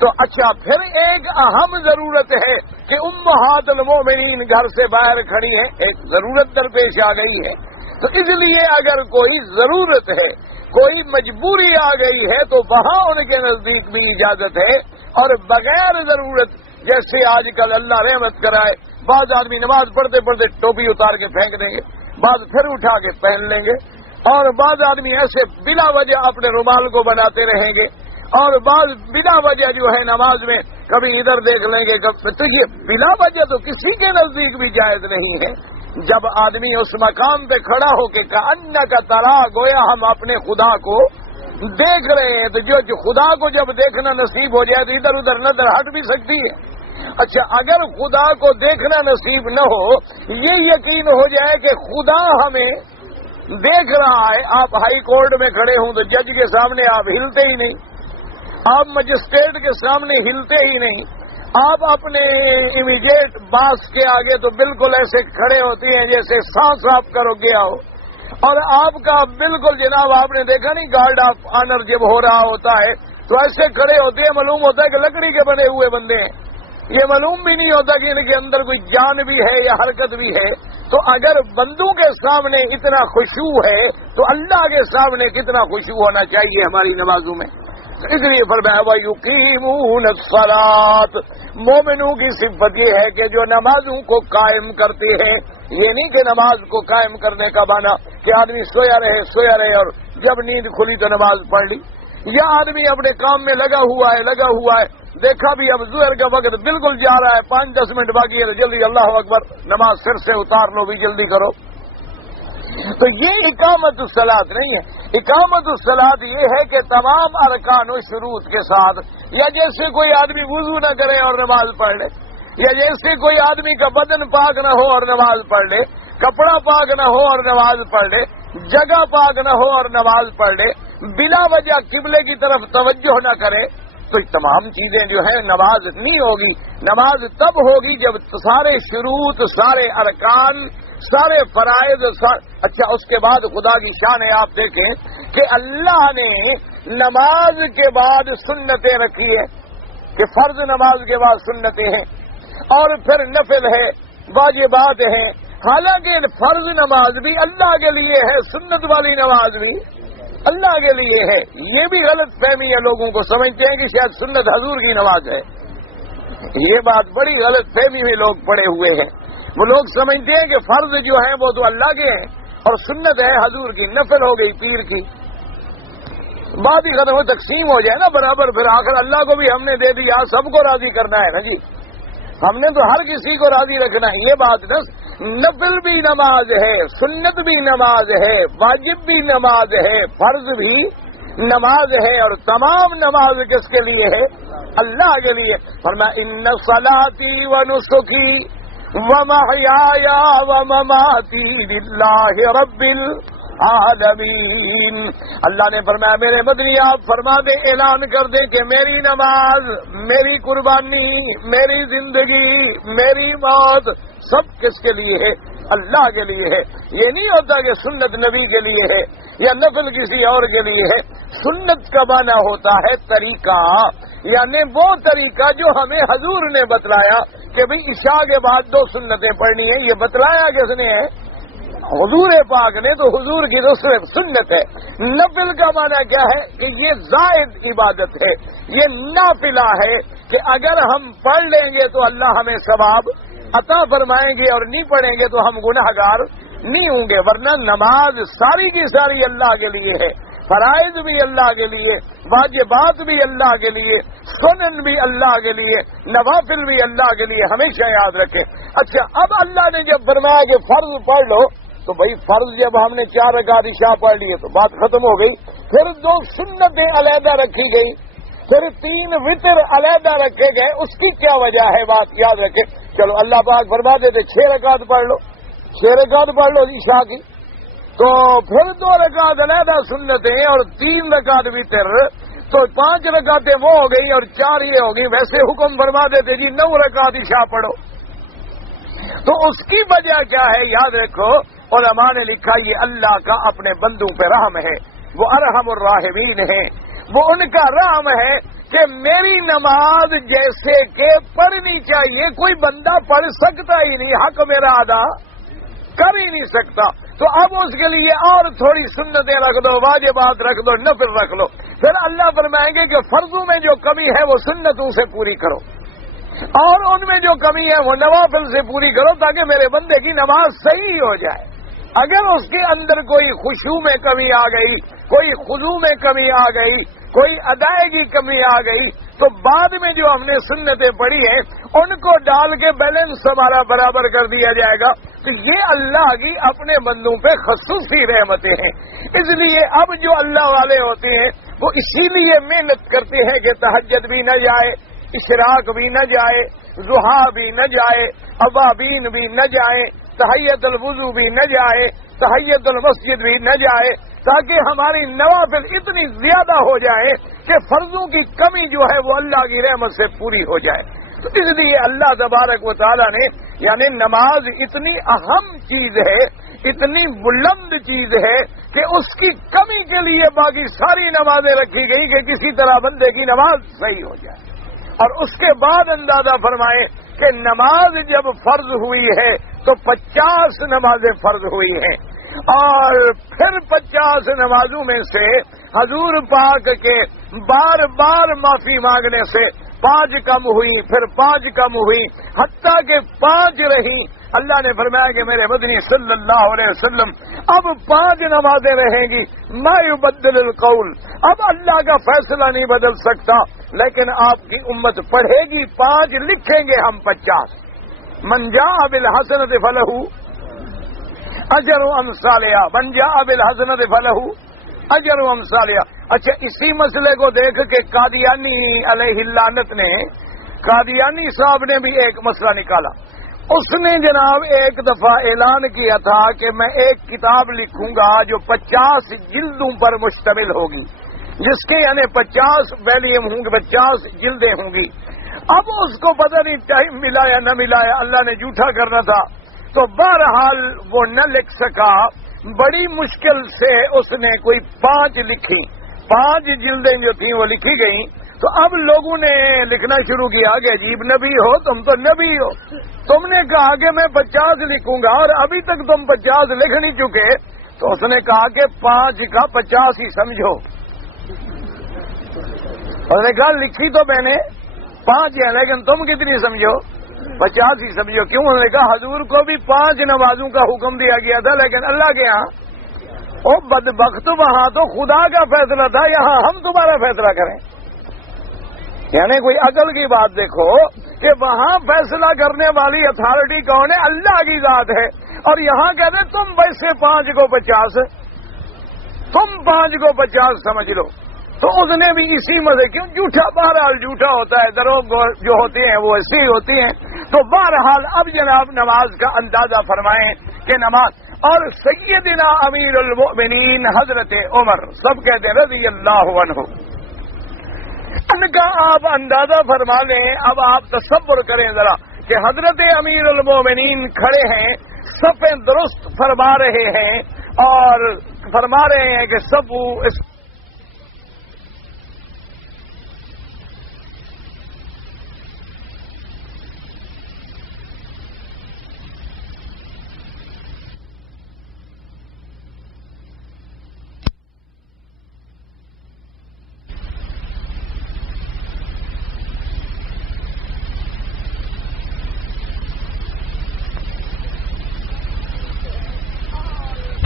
تو اچھا پھر ایک اہم ضرورت ہے کہ امہات المومنین گھر سے باہر کھڑی ہیں، ایک ضرورت درپیش آ گئی ہے، تو اس لیے اگر کوئی ضرورت ہے، کوئی مجبوری آ گئی ہے تو وہاں ان کے نزدیک بھی اجازت ہے، اور بغیر ضرورت جیسے آج کل اللہ رحمت کرائے بعض آدمی نماز پڑھتے پڑھتے ٹوپی اتار کے پھینک دیں گے، بعض پھر اٹھا کے پہن لیں گے، اور بعض آدمی ایسے بلا وجہ اپنے رومال کو بناتے رہیں گے، اور بعض بلا وجہ جو ہے نماز میں کبھی ادھر دیکھ لیں گے، تو یہ بلا وجہ تو کسی کے نزدیک بھی جائز نہیں ہے۔ جب آدمی اس مقام پہ کھڑا ہو کے کأنک ترا، گویا ہم اپنے خدا کو دیکھ رہے ہیں، تو جو خدا کو جب دیکھنا نصیب ہو جائے تو ادھر ادھر نظر ہٹ بھی سکتی ہے۔ اچھا اگر خدا کو دیکھنا نصیب نہ ہو، یہ یقین ہو جائے کہ خدا ہمیں دیکھ رہا ہے، آپ ہائی کورٹ میں کھڑے ہوں تو جج کے سامنے آپ ہلتے ہی نہیں، آپ مجسٹریٹ کے سامنے ہلتے ہی نہیں، آپ اپنے امیڈیٹ باس کے آگے تو بالکل ایسے کھڑے ہوتی ہیں جیسے سانس آپ کا رک گیا ہو، اور آپ کا بالکل جناب آپ نے دیکھا نہیں گارڈ آف آنر جب ہو رہا ہوتا ہے تو ایسے کھڑے ہوتے ہیں، معلوم ہوتا ہے کہ لکڑی کے بنے ہوئے بندے ہیں، یہ معلوم بھی نہیں ہوتا کہ ان کے اندر کوئی جان بھی ہے یا حرکت بھی ہے۔ تو اگر بندوں کے سامنے اتنا خشوع ہے تو اللہ کے سامنے کتنا خشوع ہونا چاہیے ہماری نمازوں میں۔ اس لیے فرمایا وَيُقِيمُونَ الصَّلَاةَ، مومنوں کی صفت یہ ہے کہ جو نمازوں کو قائم کرتے ہیں، یہ نہیں کہ نماز کو قائم کرنے کا معنی کہ آدمی سویا رہے اور جب نیند کھلی تو نماز پڑھ لی، یا آدمی اپنے کام میں لگا ہوا ہے، دیکھا بھی اب ظہر کا وقت بالکل جا رہا ہے، 5-10 منٹ باقی ہے، جلدی اللہ اکبر نماز پھر سے اتار لو بھی جلدی کرو۔ تو یہ اقامت الصلاۃ نہیں ہے۔ اقامت الصلاۃ یہ ہے کہ تمام ارکان و شروط کے ساتھ، یا جیسے کوئی آدمی وضو نہ کرے اور نماز پڑھ لے، یا جیسے کوئی آدمی کا بدن پاک نہ ہو اور نماز پڑھ لے، کپڑا پاک نہ ہو اور نماز پڑھ لے، جگہ پاک نہ ہو اور نماز پڑھ لے، بلا وجہ قبلے کی طرف توجہ نہ کرے، تو یہ تمام چیزیں جو ہیں نماز نہیں ہوگی۔ نماز تب ہوگی جب سارے شروط، سارے ارکان، سارے فرائض، اچھا اس کے بعد خدا کی شان ہے، آپ دیکھیں کہ اللہ نے نماز کے بعد سنتیں رکھی ہے، کہ فرض نماز کے بعد سنتیں ہیں، اور پھر نفل ہے، واجبات ہیں۔ حالانکہ فرض نماز بھی اللہ کے لیے ہے، سنت والی نماز بھی اللہ کے لیے ہے۔ یہ بھی غلط فہمی ہے، لوگوں کو سمجھتے ہیں کہ شاید سنت حضور کی نماز ہے۔ یہ بات بڑی غلط فہمی میں لوگ پڑے ہوئے ہیں۔ وہ لوگ سمجھتے ہیں کہ فرض جو ہیں وہ تو اللہ کے ہیں اور سنت ہے حضور کی، نفل ہو گئی پیر کی۔ بات ہی ختم ہو، تقسیم ہو جائے نا برابر، پھر آخر اللہ کو بھی ہم نے دے دیا، سب کو راضی کرنا ہے نا جی، ہم نے تو ہر کسی کو راضی رکھنا ہے۔ یہ بات نا، نفل بھی نماز ہے، سنت بھی نماز ہے، واجب بھی نماز ہے، فرض بھی نماز ہے، اور تمام نماز کس کے لیے ہے؟ اللہ کے لیے۔ فرمایا ان صلاتی و نسکی ومحیای ومماتی للہ رب العالمین۔ اللہ نے فرمایا میرے مدنی آپ فرما دے، اعلان کر دیں کہ میری نماز، میری قربانی، میری زندگی، میری موت سب کس کے لیے ہے؟ اللہ کے لیے ہے۔ یہ نہیں ہوتا کہ سنت نبی کے لیے ہے یا نفل کسی اور کے لیے ہے۔ سنت کا معنی ہوتا ہے طریقہ، یعنی وہ طریقہ جو ہمیں حضور نے بتلایا کہ بھئی عشاء کے بعد 2 سنتیں پڑھنی ہیں۔ یہ بتلایا کس نے ہے؟ حضور پاک نے، تو حضور کی تو صرف سنت ہے۔ نفل کا معنی کیا ہے؟ کہ یہ زائد عبادت ہے، یہ نافلہ ہے، کہ اگر ہم پڑھ لیں گے تو اللہ ہمیں ثواب عطا فرمائیں گے، اور نہیں پڑھیں گے تو ہم گناہگار نہیں ہوں گے۔ ورنہ نماز ساری کی ساری اللہ کے لیے ہے، فرائض بھی اللہ کے لیے، واجبات بھی اللہ کے لیے، سنن بھی اللہ کے لیے، نوافل بھی اللہ کے لیے، ہمیشہ یاد رکھیں۔ اچھا، اب اللہ نے جب فرمایا کہ فرض پڑھ لو، تو بھائی فرض جب ہم نے 4 رکعت عشاء پڑھ لیے تو بات ختم ہو گئی۔ پھر 2 سنتیں علیحدہ رکھی گئی، پھر 3 وتر علیحدہ رکھے گئے۔ اس کی کیا وجہ ہے؟ بات یاد رکھیں۔ چلو اللہ پاک فرما دیتے 6 رکعت پڑھ لو، 6 رکعت پڑھ لو عشاء کی، تو پھر 2 رکعت علیحدہ سنتیں اور 3 رکعت وتر، تو 5 رکعتیں وہ ہو گئی اور 4 یہ ہو گئی۔ ویسے حکم فرما دیتے جی 9 رکعت عشاء پڑھو۔ تو اس کی وجہ کیا ہے؟ یاد رکھو، علماء نے لکھا یہ اللہ کا اپنے بندوں پہ رحم ہے، وہ ارحم الراحمین ہے، وہ ان کا رحم ہے کہ میری نماز جیسے کہ پڑھنی چاہیے کوئی بندہ پڑھ سکتا ہی نہیں، حق میرا ادا کر ہی نہیں سکتا، تو اب اس کے لیے اور تھوڑی سنتیں رکھ دو، واجبات رکھ دو، نفل رکھ لو۔ پھر اللہ فرمائیں گے کہ فرضوں میں جو کمی ہے وہ سنتوں سے پوری کرو، اور ان میں جو کمی ہے وہ نوافل سے پوری کرو، تاکہ میرے بندے کی نماز صحیح ہو جائے۔ اگر اس کے اندر کوئی خشوع میں کمی آ گئی، کوئی خضوع میں کمی آ گئی، کوئی ادائیگی کمی آ گئی، تو بعد میں جو ہم نے سنتیں پڑھی ہیں ان کو ڈال کے بیلنس ہمارا برابر کر دیا جائے گا۔ تو یہ اللہ کی اپنے بندوں پہ خصوصی رحمتیں ہیں۔ اس لیے اب جو اللہ والے ہوتے ہیں وہ اسی لیے محنت کرتے ہیں کہ تہجد بھی نہ جائے، اشراق بھی نہ جائے، ضحیٰ بھی نہ جائے، اوابین بھی نہ جائے، تحیت الوضو بھی نہ جائے، تحیت المسجد بھی نہ جائے، تاکہ ہماری نوافل اتنی زیادہ ہو جائے کہ فرضوں کی کمی جو ہے وہ اللہ کی رحمت سے پوری ہو جائے۔ تو اس لیے اللہ تبارک و تعالیٰ نے، یعنی نماز اتنی اہم چیز ہے، اتنی بلند چیز ہے کہ اس کی کمی کے لیے باقی ساری نمازیں رکھی گئی کہ کسی طرح بندے کی نماز صحیح ہو جائے۔ اور اس کے بعد اندازہ فرمائیں کہ نماز جب فرض ہوئی ہے تو 50 نمازیں فرض ہوئی ہیں، اور پھر 50 نمازوں میں سے حضور پاک کے بار بار معافی مانگنے سے 5 کم ہوئی، پھر 5 کم ہوئی، حتیٰ کہ 5 رہیں۔ اللہ نے فرمایا کہ میرے مدنی صلی اللہ علیہ وسلم اب 5 نمازیں رہیں گی، ما یبدل القول، اب اللہ کا فیصلہ نہیں بدل سکتا، لیکن آپ کی امت پڑھے گی 5، لکھیں گے ہم 50۔ من جاء بالحسنۃ فلہ اجر امثالھا، من جاء بالحسنۃ فلہ اجر امثالھا۔ اچھا، اسی مسئلے کو دیکھ کے قادیانی علیہ اللعنت نے، قادیانی صاحب نے بھی ایک مسئلہ نکالا۔ اس نے جناب ایک دفعہ اعلان کیا تھا کہ میں ایک کتاب لکھوں گا جو 50 جلدوں پر مشتمل ہوگی، جس کے یعنی 50 والیوم ہوں گے، 50 جلدیں ہوں گی۔ اب اس کو پتہ نہیں ٹائم ملا یا نہ ملا یا اللہ نے جھوٹا کرنا تھا، تو بہرحال وہ نہ لکھ سکا۔ بڑی مشکل سے اس نے کوئی 5 لکھی، 5 جلدیں جو تھیں وہ لکھی گئیں۔ تو اب لوگوں نے لکھنا شروع کیا کہ عجیب نبی ہو، تم تو نبی ہو، تم نے کہا کہ میں 50 لکھوں گا اور ابھی تک تم 50 لکھ نہیں چکے۔ تو اس نے کہا کہ 5 کا 50 ہی سمجھو۔ اس نے کہا لکھی تو میں نے 5 ہے لیکن تم کتنی سمجھو؟ 50 ہی سمجھو۔ کیوں؟ انہوں نے کہا حضور کو بھی 5 نمازوں کا حکم دیا گیا تھا، لیکن اللہ کے ہاں او بدبخت، وہاں تو خدا کا فیصلہ تھا، یہاں ہم تمہارا فیصلہ کریں۔ یعنی کوئی عقل کی بات دیکھو کہ وہاں فیصلہ کرنے والی اتھارٹی کون ہے؟ اللہ کی ذات ہے، اور یہاں کہتے ہیں تم ویسے 5 کو 50، تم 5 کو 50 سمجھ لو۔ تو اس نے بھی اسی مزے، کیوں جھوٹا بہرحال جھوٹا ہوتا ہے، دروغ جو ہوتے ہیں وہ ایسی ہوتی ہیں۔ تو بہرحال اب جناب نماز کا اندازہ فرمائیں کہ نماز، اور سیدنا امیر المؤمنین حضرت عمر، سب کہتے ہیں رضی اللہ عنہ، ان کا آپ اندازہ فرما لیں۔ اب آپ تصور کریں ذرا کہ حضرت امیر المومنین کھڑے ہیں، صفیں درست فرما رہے ہیں اور فرما رہے ہیں کہ سب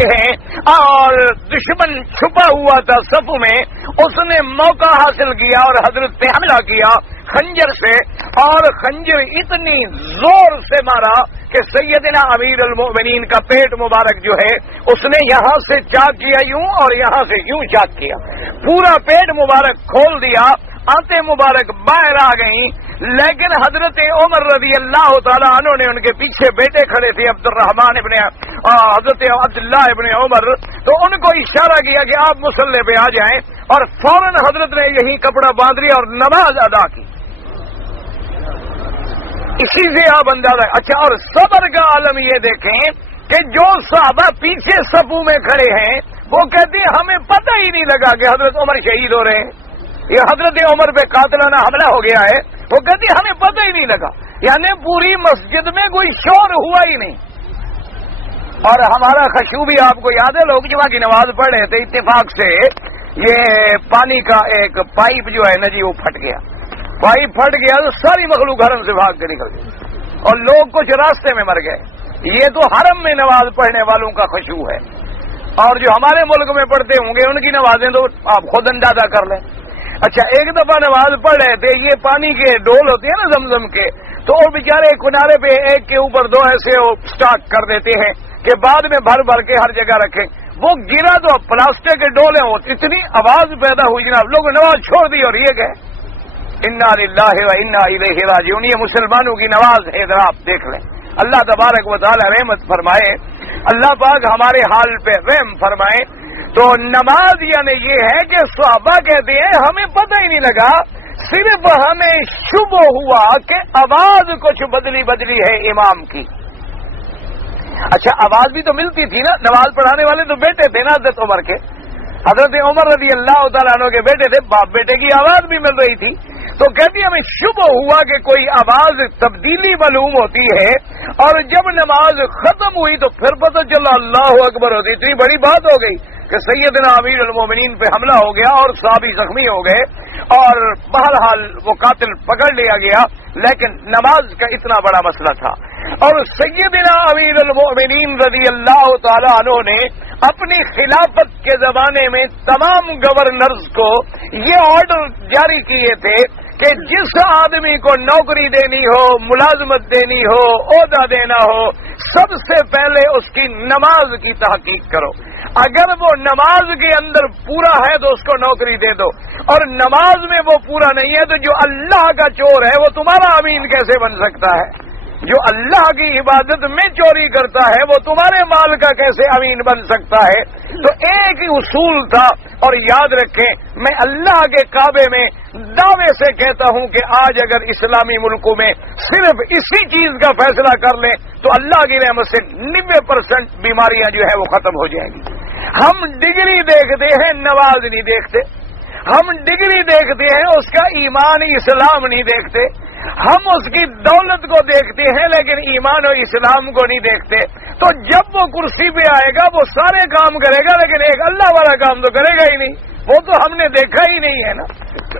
ہیں، اور دشمن چھپا ہوا تھا صف میں، اس نے موقع حاصل کیا اور حضرت پہ حملہ کیا خنجر سے، اور خنجر اتنی زور سے مارا کہ سیدنا امیر المؤمنین کا پیٹ مبارک جو ہے اس نے یہاں سے چاک کیا یوں اور یہاں سے یوں چاک کیا، پورا پیٹ مبارک کھول دیا، آنتیں مبارک باہر آ گئیں۔ لیکن حضرت عمر رضی اللہ تعالیٰ عنہ نے، ان کے پیچھے بیٹے کھڑے تھے عبد الرحمان ابن حضرت عبداللہ ابن عمر، تو ان کو اشارہ کیا کہ آپ مصلی پہ آ جائیں، اور فوراً حضرت نے یہی کپڑا باندھ لیا اور نماز ادا کی۔ اسی سے آپ اندازہ۔ اچھا، اور صبر کا عالم یہ دیکھیں کہ جو صحابہ پیچھے صفوں میں کھڑے ہیں وہ کہتے ہیں ہمیں پتہ ہی نہیں لگا کہ حضرت عمر شہید ہو رہے ہیں، یہ حضرت عمر پہ قاتلانہ حملہ ہو گیا ہے، وہ کہتے ہیں ہمیں پتہ ہی نہیں لگا، یعنی پوری مسجد میں کوئی شور ہوا ہی نہیں۔ اور ہمارا خشوع بھی آپ کو یاد ہے، لوگ جمعہ کی نماز پڑھ رہے تھے، اتفاق سے یہ پانی کا ایک پائپ جو ہے نا جی وہ پھٹ گیا، پائپ پھٹ گیا تو ساری مخلوق حرم سے بھاگ کے نکل گئی اور لوگ کچھ راستے میں مر گئے۔ یہ تو حرم میں نماز پڑھنے والوں کا خشوع ہے، اور جو ہمارے ملک میں پڑھتے ہوں گے ان کی نمازیں تو آپ خود اندازہ کر لیں۔ اچھا، ایک دفعہ نماز پڑھ رہے تھے، یہ پانی کے ڈول ہوتے ہیں نا زمزم کے، تو وہ بیچارے کنارے پہ ایک کے اوپر 2 ایسے وہ سٹاک کر دیتے ہیں کہ بعد میں بھر بھر کے ہر جگہ رکھیں، وہ گرا تو پلاسٹک کے ڈولے ہو، اتنی آواز پیدا ہوئی جناب، لوگ نماز چھوڑ دی اور یہ گئے۔ انا للہ و انا الیہ راجعون، یہ مسلمانوں کی نماز ہے، ذرا آپ دیکھ لیں۔ اللہ تبارک و تعالی رحمت فرمائے، اللہ پاک ہمارے حال پہ رحم فرمائے۔ تو نماز یعنی یہ ہے کہ صحابہ کہتے ہیں ہمیں پتہ ہی نہیں لگا، صرف ہمیں شبہ ہوا کہ آواز کچھ بدلی ہے امام کی۔ اچھا، آواز بھی تو ملتی تھی نا، نماز پڑھانے والے تو بیٹے تھے نا حضرت عمر کے، حضرت عمر رضی اللہ تعالیٰ عنہ کے بیٹے تھے، باپ بیٹے کی آواز بھی مل رہی تھی، تو کہتی ہمیں شبہ ہوا کہ کوئی آواز تبدیلی معلوم ہوتی ہے، اور جب نماز ختم ہوئی تو پھر پتہ چلا اللہ اکبر ہوتی، اتنی بڑی بات ہو گئی کہ سیدنا امیر المومنین پہ حملہ ہو گیا اور صحابی زخمی ہو گئے، اور بہرحال وہ قاتل پکڑ لیا گیا، لیکن نماز کا اتنا بڑا مسئلہ تھا۔ اور سیدنا امیر المومنین رضی اللہ تعالی عنہ نے اپنی خلافت کے زمانے میں تمام گورنرز کو یہ آرڈر جاری کیے تھے کہ جس آدمی کو نوکری دینی ہو، ملازمت دینی ہو، عہدہ دینا ہو، سب سے پہلے اس کی نماز کی تحقیق کرو، اگر وہ نماز کے اندر پورا ہے تو اس کو نوکری دے دو، اور نماز میں وہ پورا نہیں ہے تو جو اللہ کا چور ہے وہ تمہارا امین کیسے بن سکتا ہے؟ جو اللہ کی عبادت میں چوری کرتا ہے وہ تمہارے مال کا کیسے امین بن سکتا ہے؟ تو ایک ہی اصول تھا، اور یاد رکھیں میں اللہ کے کعبے میں دعوے سے کہتا ہوں کہ آج اگر اسلامی ملکوں میں صرف اسی چیز کا فیصلہ کر لیں تو اللہ کی رحمت سے 90% بیماریاں جو ہے وہ ختم ہو جائیں گی۔ ہم ڈگری دیکھتے ہیں، نماز نہیں دیکھتے، ہم ڈگری دیکھتے ہیں، اس کا ایمان اسلام نہیں دیکھتے، ہم اس کی دولت کو دیکھتے ہیں لیکن ایمان و اسلام کو نہیں دیکھتے۔ تو جب وہ کرسی پہ آئے گا وہ سارے کام کرے گا لیکن ایک اللہ والا کام تو کرے گا ہی نہیں، وہ تو ہم نے دیکھا ہی نہیں ہے نا۔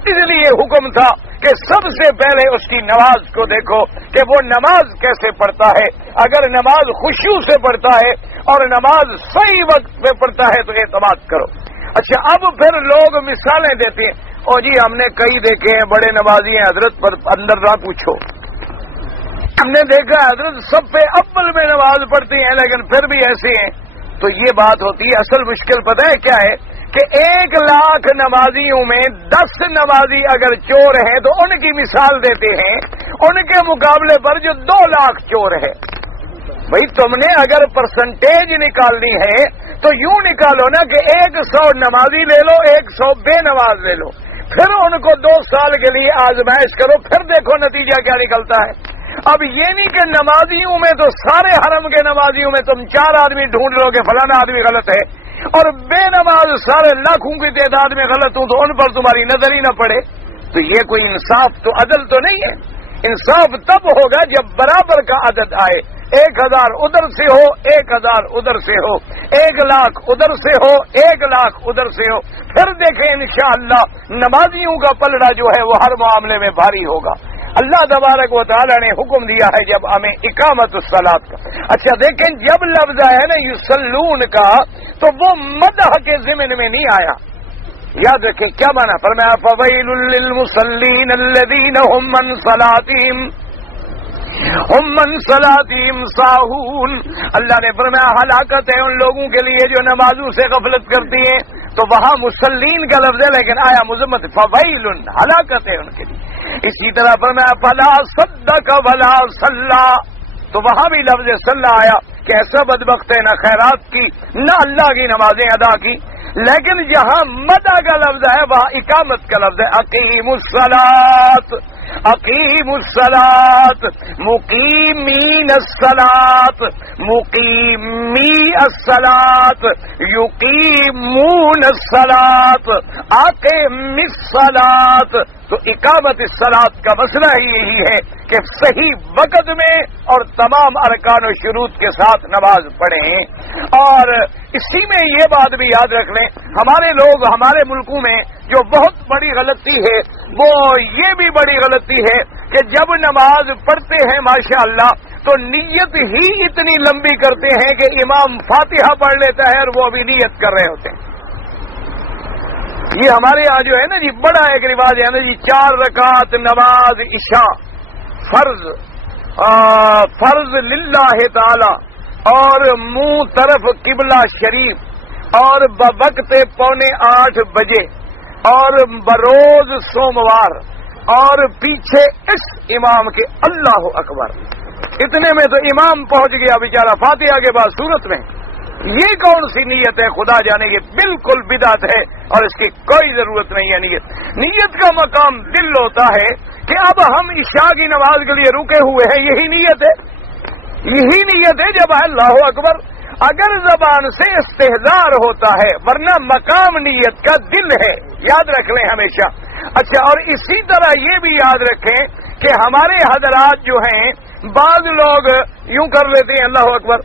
اس لیے حکم تھا کہ سب سے پہلے اس کی نماز کو دیکھو کہ وہ نماز کیسے پڑھتا ہے۔ اگر نماز خشوع سے پڑھتا ہے اور نماز صحیح وقت پہ پڑھتا ہے تو اعتماد کرو۔ اچھا، اب پھر لوگ مثالیں دیتے ہیں، اور جی ہم نے کئی دیکھے ہیں بڑے نمازی ہیں حضرت، پر اندر نہ پوچھو، ہم نے دیکھا حضرت سب پہ اول میں نماز پڑھتی ہیں لیکن پھر بھی ایسے ہیں۔ تو یہ بات ہوتی ہے، اصل مشکل پتہ ہے کیا ہے کہ 1,00,000 نمازیوں میں 10 نمازی اگر چور ہیں تو ان کی مثال دیتے ہیں، ان کے مقابلے پر جو 2,00,000 چور ہے۔ بھئی تم نے اگر پرسنٹیج نکالنی ہے تو یوں نکالو نا کہ 100 نمازی لے لو، 100 بے نماز لے لو، پھر ان کو 2 سال کے لیے آزمائش کرو، پھر دیکھو نتیجہ کیا نکلتا ہے۔ اب یہ نہیں کہ نمازیوں میں تو سارے حرم کے نمازیوں میں تم 4 آدمی ڈھونڈ لو کہ فلانا آدمی غلط ہے، اور بے نماز سارے لاکھوں کی تعداد میں غلط ہوں تو ان پر تمہاری نظر ہی نہ پڑے۔ تو یہ کوئی انصاف تو عدل تو نہیں ہے۔ انصاف تب ہوگا جب برابر کا عدد آئے، 1,000 ادھر سے ہو، 1,000 ادھر سے ہو، 1,00,000 ادھر سے ہو، 1,00,000 ادھر سے ہو، پھر دیکھیں انشاءاللہ نمازیوں کا پلڑا جو ہے وہ ہر معاملے میں بھاری ہوگا۔ اللہ تبارک و تعالی نے حکم دیا ہے جب ہمیں اقامت الصلاۃ کا۔ اچھا دیکھیں، جب لفظ ہے نا یصلون کا تو وہ مدح کے ضمن میں نہیں آیا، یاد رکھیں کیا مانا، فرمایا فویل للمصلین الذین هم من صلاتهم ساہون۔ اللہ نے فرمایا ہلاکت ہے ان لوگوں کے لیے جو نمازوں سے غفلت کرتی ہیں، تو وہاں مصلین کا لفظ ہے لیکن آیا مذمت، فویل ہلاکت ہے ان کے لیے۔ اسی طرح فرمایا فلا صدق ولا صلی، تو وہاں بھی لفظ صلی آیا کہ ایسا بدبخت ہے نہ خیرات کی نہ اللہ کی نمازیں ادا کی۔ لیکن جہاں مدح کا لفظ ہے وہاں اقامت کا لفظ ہے، اقیم الصلاۃ، اقیم الصلاۃ، مقیمین الصلاۃ، مقیمی الصلاۃ، یقیمون الصلاۃ، اقیم الصلاۃ۔ تو اقامت الصلاۃ کا مسئلہ ہی یہی ہے کہ صحیح وقت میں اور تمام ارکان و شروط کے ساتھ نماز پڑھیں۔ اور اسی میں یہ بات بھی یاد رکھ لیں، ہمارے لوگ ہمارے ملکوں میں جو بہت بڑی غلطی ہے وہ یہ بھی بڑی غلطی ہے کہ جب نماز پڑھتے ہیں ماشاءاللہ تو نیت ہی اتنی لمبی کرتے ہیں کہ امام فاتحہ پڑھ لیتا ہے اور وہ ابھی نیت کر رہے ہوتے ہیں۔ یہ ہمارے یہاں جو ہے نا جی بڑا ایک رواج ہے نا جی، 4 رکعت نماز عشاء فرض للہ تعالی، اور منہ طرف قبلہ شریف، اور بوقت 7:45 بجے، اور بروز سوموار، اور پیچھے اس امام کے اللہ اکبر۔ اتنے میں تو امام پہنچ گیا بیچارہ فاتحہ کے بعد سورت میں۔ یہ کون سی نیت ہے خدا جانے کی، بالکل بدعت ہے اور اس کی کوئی ضرورت نہیں ہے۔ نیت کا مقام دل ہوتا ہے کہ اب ہم عشاء کی نماز کے لیے رکے ہوئے ہیں، یہی نیت ہے، یہی نیت ہے جب اللہ اکبر۔ اگر زبان سے استحضار ہوتا ہے ورنہ مقام نیت کا دل ہے، یاد رکھ لیں ہمیشہ۔ اچھا، اور اسی طرح یہ بھی یاد رکھیں کہ ہمارے حضرات جو ہیں بعض لوگ یوں کر لیتے ہیں اللہ اکبر،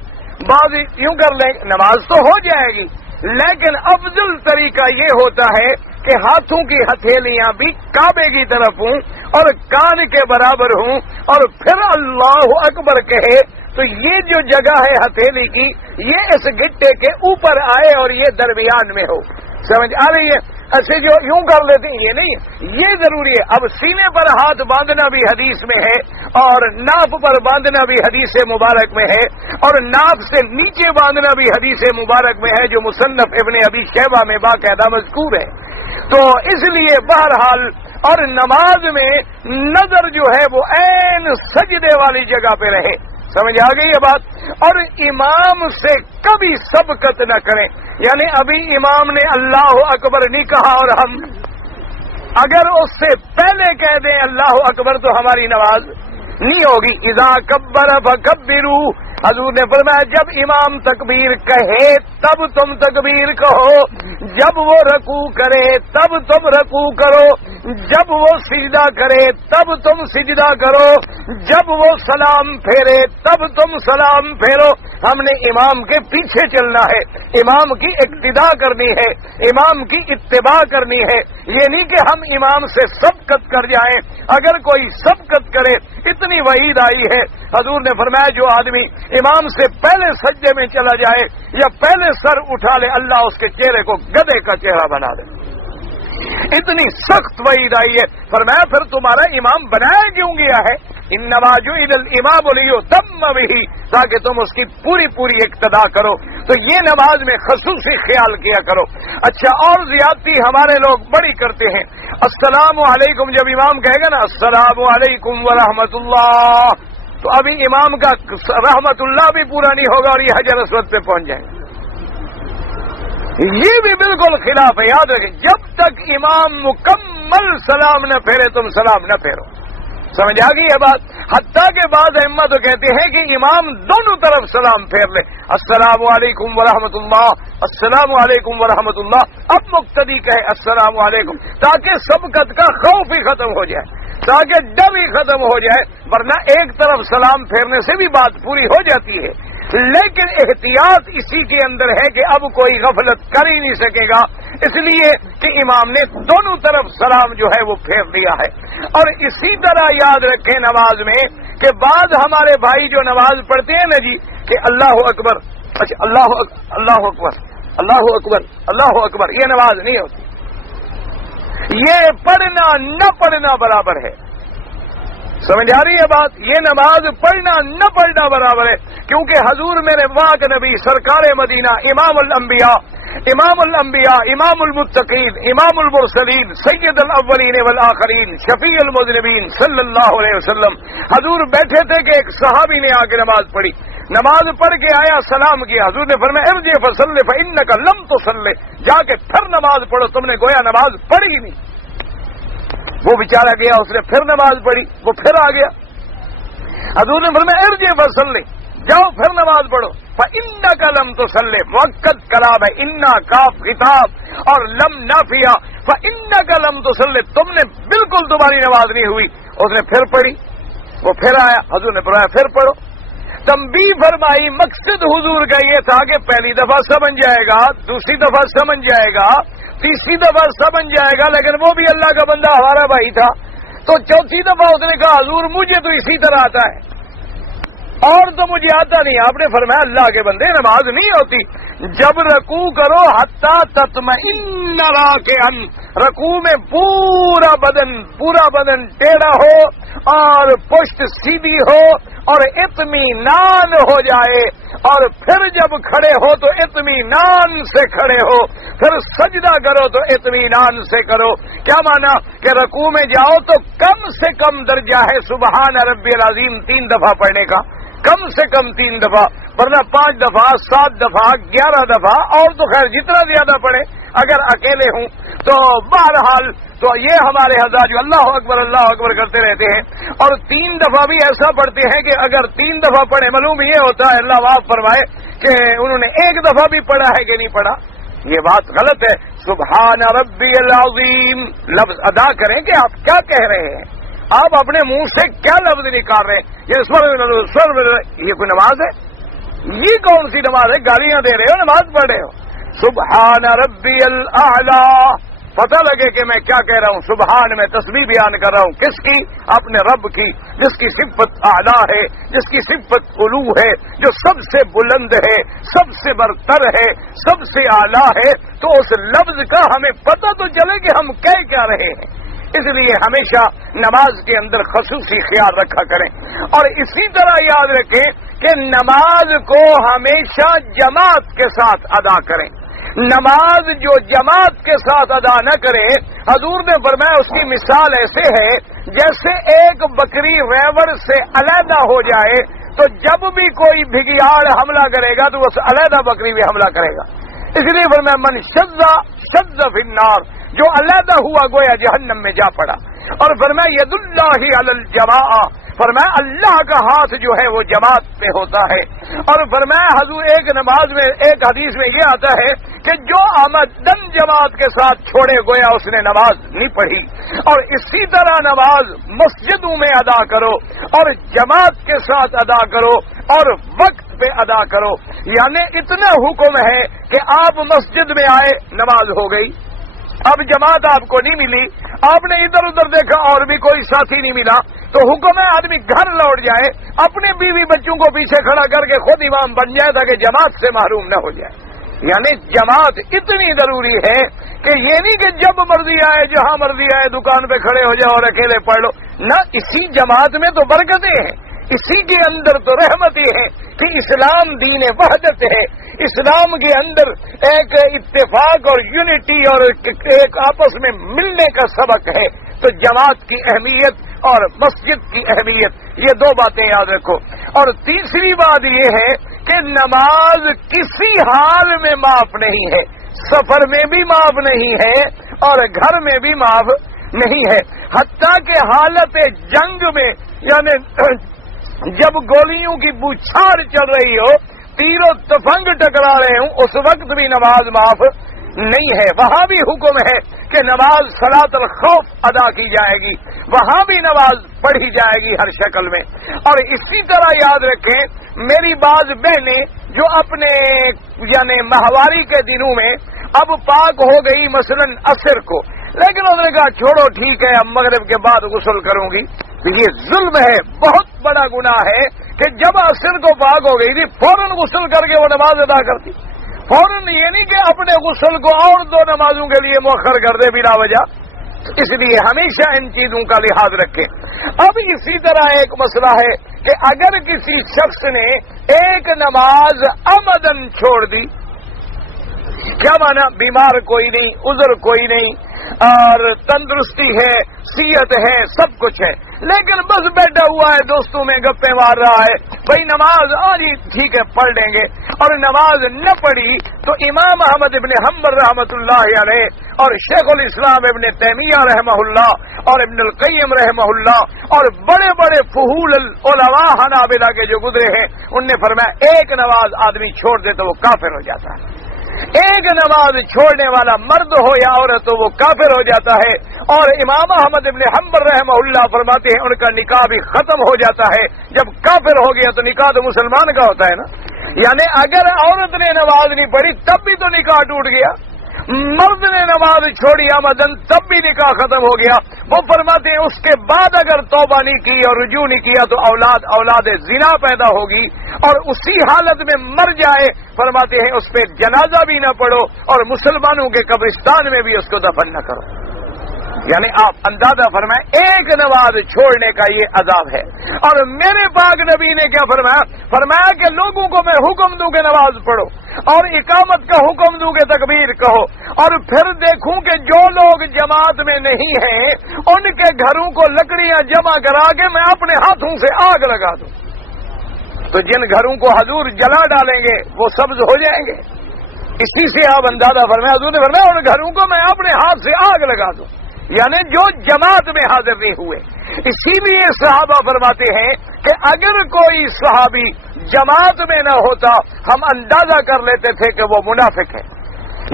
بعض یوں کر لیں، نماز تو ہو جائے گی لیکن افضل طریقہ یہ ہوتا ہے کہ ہاتھوں کی ہتھیلیاں بھی کعبے کی طرف ہوں اور کان کے برابر ہوں، اور پھر اللہ اکبر کہے تو یہ جو جگہ ہے ہتھیلی کی یہ اس گٹے کے اوپر آئے اور یہ درمیان میں ہو۔ سمجھ آ رہی ہے؟ ایسے جو یوں کر لیتے ہیں یہ نہیں، یہ ضروری ہے۔ اب سینے پر ہاتھ باندھنا بھی حدیث میں ہے، اور ناف پر باندھنا بھی حدیث مبارک میں ہے، اور ناف سے نیچے باندھنا بھی حدیث مبارک میں ہے جو مصنف ابن ابی شیبہ میں باقاعدہ مذکور ہے۔ تو اس لیے بہرحال اور نماز میں نظر جو ہے وہ عین سجدے والی جگہ پہ رہے. سمجھ آ گئی یہ بات. اور امام سے کبھی سبقت نہ کریں، یعنی ابھی امام نے اللہ اکبر نہیں کہا اور ہم اگر اس سے پہلے کہہ دیں اللہ اکبر تو ہماری نماز نہیں ہوگی. اذا کبر فکبروا، حضور نے فرمایا جب امام تکبیر کہے تب تم تکبیر کہو، جب وہ رکوع کرے تب تم رکوع کرو، جب وہ سجدہ کرے تب تم سجدہ کرو، جب وہ سلام پھیرے تب تم سلام پھیرو. ہم نے امام کے پیچھے چلنا ہے، امام کی اقتداء کرنی ہے، امام کی اتباع کرنی ہے. یہ نہیں کہ ہم امام سے سبقت کر جائیں. اگر کوئی سبقت کرے، اتنی وعید آئی ہے، حضور نے فرمایا جو آدمی امام سے پہلے سجدے میں چلا جائے یا پہلے سر اٹھا لے، اللہ اس کے چہرے کو گدھے کا چہرہ بنا دے. اتنی سخت وعید آئی ہے. فرمایا پھر تمہارا امام بنایا کیوں گیا ہے؟ انما جعل الامام لیؤتم بہ، تاکہ تم اس کی پوری پوری اقتداء کرو. تو یہ نماز میں خصوصی خیال کیا کرو. اچھا، اور زیادتی ہمارے لوگ بڑی کرتے ہیں. السلام علیکم جب امام کہے گا نا السلام علیکم ورحمۃ اللہ، تو ابھی امام کا رحمت اللہ بھی پورا نہیں ہوگا اور یہ حجر اسود پہ پہنچ جائیں گے. یہ بھی بالکل خلاف ہے. یاد رکھیں جب تک امام مکمل سلام نہ پھیرے تم سلام نہ پھیرو. سمجھ آ گئی یہ بات؟ حتیٰ کے بعد ائمہ تو کہتے ہیں کہ امام دونوں طرف سلام پھیر لے، السلام علیکم ورحمۃ اللہ، السلام علیکم ورحمۃ اللہ. اب مقتدی کہے السلام علیکم، تاکہ سبقت کا خوف ہی ختم ہو جائے، تاکہ ڈر ہی ختم ہو جائے. ورنہ ایک طرف سلام پھیرنے سے بھی بات پوری ہو جاتی ہے. لیکن احتیاط اسی کے اندر ہے کہ اب کوئی غفلت کر ہی نہیں سکے گا، اس لیے کہ امام نے دونوں طرف سلام جو ہے وہ پھیر دیا ہے. اور اسی طرح یاد رکھیں نماز میں کہ بعض ہمارے بھائی جو نماز پڑھتے ہیں نا جی کہ اللہ اکبر، اچھا اللہ اکبر اللہ اکبر اللہ اکبر، یہ نماز نہیں ہوتی. یہ پڑھنا نہ پڑھنا برابر ہے. سمجھ آ رہی ہے بات؟ یہ نماز پڑھنا نہ پڑھنا برابر ہے. کیونکہ حضور میرے پاک نبی سرکار مدینہ امام الانبیاء امام المتقین امام المرسلین سید الاولین والآخرین شفیع المذنبین صلی اللہ علیہ وسلم، حضور بیٹھے تھے کہ ایک صحابی نے آ کے نماز پڑھی. نماز پڑھ کے آیا، سلام کیا، حضور نے فرمایا ارجع فصلی فانک لم تصلی، جا کے پھر نماز پڑھو، تم نے گویا نماز پڑھی ہی نہیں. وہ بیچارہ گیا، اس نے پھر نماز پڑھی، وہ پھر آ گیا. حضور نے فرمایا ارجع فصلی، جاؤ پھر نماز پڑھو. فإنک لم تصلی، مؤکد کلام ہے، انا کاف خطاب اور لم نافیہ. فإنک لم تصلی، تم نے بالکل تمہاری نماز نہیں ہوئی. اس نے پھر پڑھی، وہ پھر آیا، حضور نے فرمایا پھر پڑھو. تنبیہ فرمائی. مقصد حضور کا یہ تھا کہ پہلی دفعہ سمجھ جائے گا، دوسری دفعہ سمجھ جائے گا، تیسری دفعہ سمجھ جائے گا، لیکن وہ بھی اللہ کا بندہ ہمارا بھائی تھا. تو چوتھی دفعہ اس نے کہا حضور مجھے تو اسی طرح آتا ہے اور تو مجھے آتا نہیں. آپ نے فرمایا اللہ کے بندے نماز نہیں ہوتی. جب رکوع کرو حتی تطمئن راکعا، رکوع میں پورا بدن ٹیڑھا ہو اور پشت سیدھی ہو اور اطمینان ہو جائے، اور پھر جب کھڑے ہو تو اطمینان سے کھڑے ہو، پھر سجدہ کرو تو اطمینان سے کرو. کیا مانا کہ رکوع میں جاؤ تو کم سے کم درجہ ہے سبحان ربی العظیم 3 دفعہ پڑھنے کا، کم سے کم 3 دفعہ، ورنہ 5 دفعہ 7 دفعہ 11 دفعہ، اور تو خیر جتنا زیادہ پڑھے. اگر اکیلے ہوں تو بہرحال تو یہ ہمارے حضرات جو اللہ اکبر کرتے رہتے ہیں اور 3 دفعہ بھی ایسا پڑھتے ہیں کہ اگر 3 دفعہ پڑھے معلوم یہ ہوتا ہے اللہ معاف فرمائے کہ انہوں نے 1 دفعہ بھی پڑھا ہے کہ نہیں پڑھا. یہ بات غلط ہے. سبحان ربی العظیم لفظ ادا کریں کہ آپ کیا کہہ رہے ہیں، آپ اپنے منہ سے کیا لفظ نکال رہے ہیں. یہ کوئی نماز ہے؟ یہ کون سی نماز ہے؟ گالیاں دے رہے ہو، نماز پڑھ رہے ہو. سبحان ربی الاعلی، پتہ لگے کہ میں کیا کہہ رہا ہوں. سبحان میں تسبیح بیان کر رہا ہوں. کس کی؟ اپنے رب کی، جس کی صفت اعلیٰ ہے، جس کی صفت علو ہے، جو سب سے بلند ہے، سب سے برتر ہے، سب سے اعلیٰ ہے. تو اس لفظ کا ہمیں پتہ تو چلے کہ ہم کہہ کیا رہے ہیں. اس لیے ہمیشہ نماز کے اندر خصوصی خیال رکھا کریں. اور اسی طرح یاد رکھیں کہ نماز کو ہمیشہ جماعت کے ساتھ ادا کریں. نماز جو جماعت کے ساتھ ادا نہ کرے حضور نے فرمایا اس کی مثال ایسے ہے جیسے ایک بکری ریوڑ سے علیحدہ ہو جائے تو جب بھی کوئی بھگیاڑ حملہ کرے گا تو اس علیحدہ بکری بھی حملہ کرے گا. اس لیے فرمایا من شذ فی النار، جو علیحدہ ہوا گویا جہنم میں جا پڑا. اور فرمایا ید اللہ علی الجماع، فرمایا اللہ کا ہاتھ جو ہے وہ جماعت پہ ہوتا ہے. اور فرمایا حضور ایک نماز میں ایک حدیث میں یہ آتا ہے کہ جو آمدن جماعت کے ساتھ چھوڑے گویا اس نے نماز نہیں پڑھی. اور اسی طرح نماز مسجدوں میں ادا کرو اور جماعت کے ساتھ ادا کرو اور وقت پہ ادا کرو. یعنی اتنا حکم ہے کہ آپ مسجد میں آئے، نماز ہو گئی، اب جماعت آپ کو نہیں ملی، آپ نے ادھر ادھر دیکھا اور بھی کوئی ساتھی نہیں ملا، تو حکم ہے آدمی گھر لوٹ جائے، اپنے بیوی بچوں کو پیچھے کھڑا کر کے خود امام بن جائے تاکہ جماعت سے محروم نہ ہو جائے. یعنی جماعت اتنی ضروری ہے کہ یہ نہیں کہ جب مرضی آئے جہاں مرضی آئے دکان پہ کھڑے ہو جاؤ اور اکیلے پڑھ لو، نہ، اسی جماعت میں تو برکتیں ہیں، اسی کے اندر تو رحمت یہ ہے کہ اسلام دین وحدت ہے، اسلام کے اندر ایک اتفاق اور یونٹی اور ایک آپس میں ملنے کا سبق ہے. تو جماعت کی اہمیت اور مسجد کی اہمیت، یہ دو باتیں یاد رکھو. اور تیسری بات یہ ہے کہ نماز کسی حال میں معاف نہیں ہے، سفر میں بھی معاف نہیں ہے اور گھر میں بھی معاف نہیں ہے. حتیٰ کہ حالت جنگ میں، یعنی جب گولیوں کی بوچھار چل رہی ہو، تیر و تفنگ ٹکرا رہے ہوں، اس وقت بھی نماز معاف نہیں ہے. وہاں بھی حکم ہے کہ نماز صلاۃ الخوف ادا کی جائے گی، وہاں بھی نماز پڑھی جائے گی ہر شکل میں. اور اسی طرح یاد رکھیں میری بعض بہنیں جو اپنے یعنی ماہواری کے دنوں میں اب پاک ہو گئی مثلا عصر کو، لیکن انہوں نے کہا چھوڑو ٹھیک ہے اب مغرب کے بعد غسل کروں گی. یہ ظلم ہے، بہت بڑا گناہ ہے کہ جب عصر کو پاک ہو گئی تھی فوراً غسل کر کے وہ نماز ادا کرتی. فوراً یہ نہیں کہ اپنے غسل کو اور دو نمازوں کے لیے مؤخر کر دے بلا وجہ. اس لیے ہمیشہ ان چیزوں کا لحاظ رکھیں. اب اسی طرح ایک مسئلہ ہے کہ اگر کسی شخص نے ایک نماز عمدن چھوڑ دی، کیا مانا؟ بیمار کوئی نہیں، عذر کوئی نہیں اور تندرستی ہے، صحت ہے، سب کچھ ہے، لیکن بس بیٹھا ہوا ہے دوستوں میں گپے مار رہا ہے، بھائی نماز آج ٹھیک ہے پڑھ لیں گے، اور نماز نہ پڑھی تو امام احمد ابن حنبل رحمۃ اللہ علیہ اور شیخ الاسلام ابن تیمیہ رحمہ اللہ اور ابن القیم رحمہ اللہ اور بڑے بڑے فحول العلماء حنابلہ کے جو گزرے ہیں ان نے فرمایا ایک نماز آدمی چھوڑ دے تو وہ کافر ہو جاتا ہے. ایک نماز چھوڑنے والا مرد ہو یا عورت ہو وہ کافر ہو جاتا ہے. اور امام احمد ابن حنبل رحمہ اللہ فرماتے ہیں ان کا نکاح بھی ختم ہو جاتا ہے. جب کافر ہو گیا تو نکاح تو مسلمان کا ہوتا ہے نا. یعنی اگر عورت نے نماز نہیں پڑھی تب بھی تو نکاح ٹوٹ گیا، مرد نے نماز چھوڑی آمدن تب بھی نکاح ختم ہو گیا. وہ فرماتے ہیں اس کے بعد اگر توبہ نہیں کی اور رجوع نہیں کیا تو اولاد زنا پیدا ہوگی اور اسی حالت میں مر جائے. فرماتے ہیں اس پہ جنازہ بھی نہ پڑھو اور مسلمانوں کے قبرستان میں بھی اس کو دفن نہ کرو. یعنی آپ اندازہ فرمائیں ایک نماز چھوڑنے کا یہ عذاب ہے. اور میرے پاک نبی نے کیا فرمایا کہ لوگوں کو میں حکم دوں کہ نماز پڑھو اور اقامت کا حکم دوں کہ تکبیر کہو، اور پھر دیکھوں کہ جو لوگ جماعت میں نہیں ہیں ان کے گھروں کو لکڑیاں جمع کرا کے میں اپنے ہاتھوں سے آگ لگا دوں. تو جن گھروں کو حضور جلا ڈالیں گے وہ سبز ہو جائیں گے. اسی سے آپ اندازہ فرمائیں حضور نے فرمایا ان گھروں کو میں اپنے ہاتھ سے آگ لگا دوں، یعنی جو جماعت میں حاضر نہیں ہوئے. اسی لیے صحابہ فرماتے ہیں کہ اگر کوئی صحابی جماعت میں نہ ہوتا ہم اندازہ کر لیتے تھے کہ وہ منافق ہے،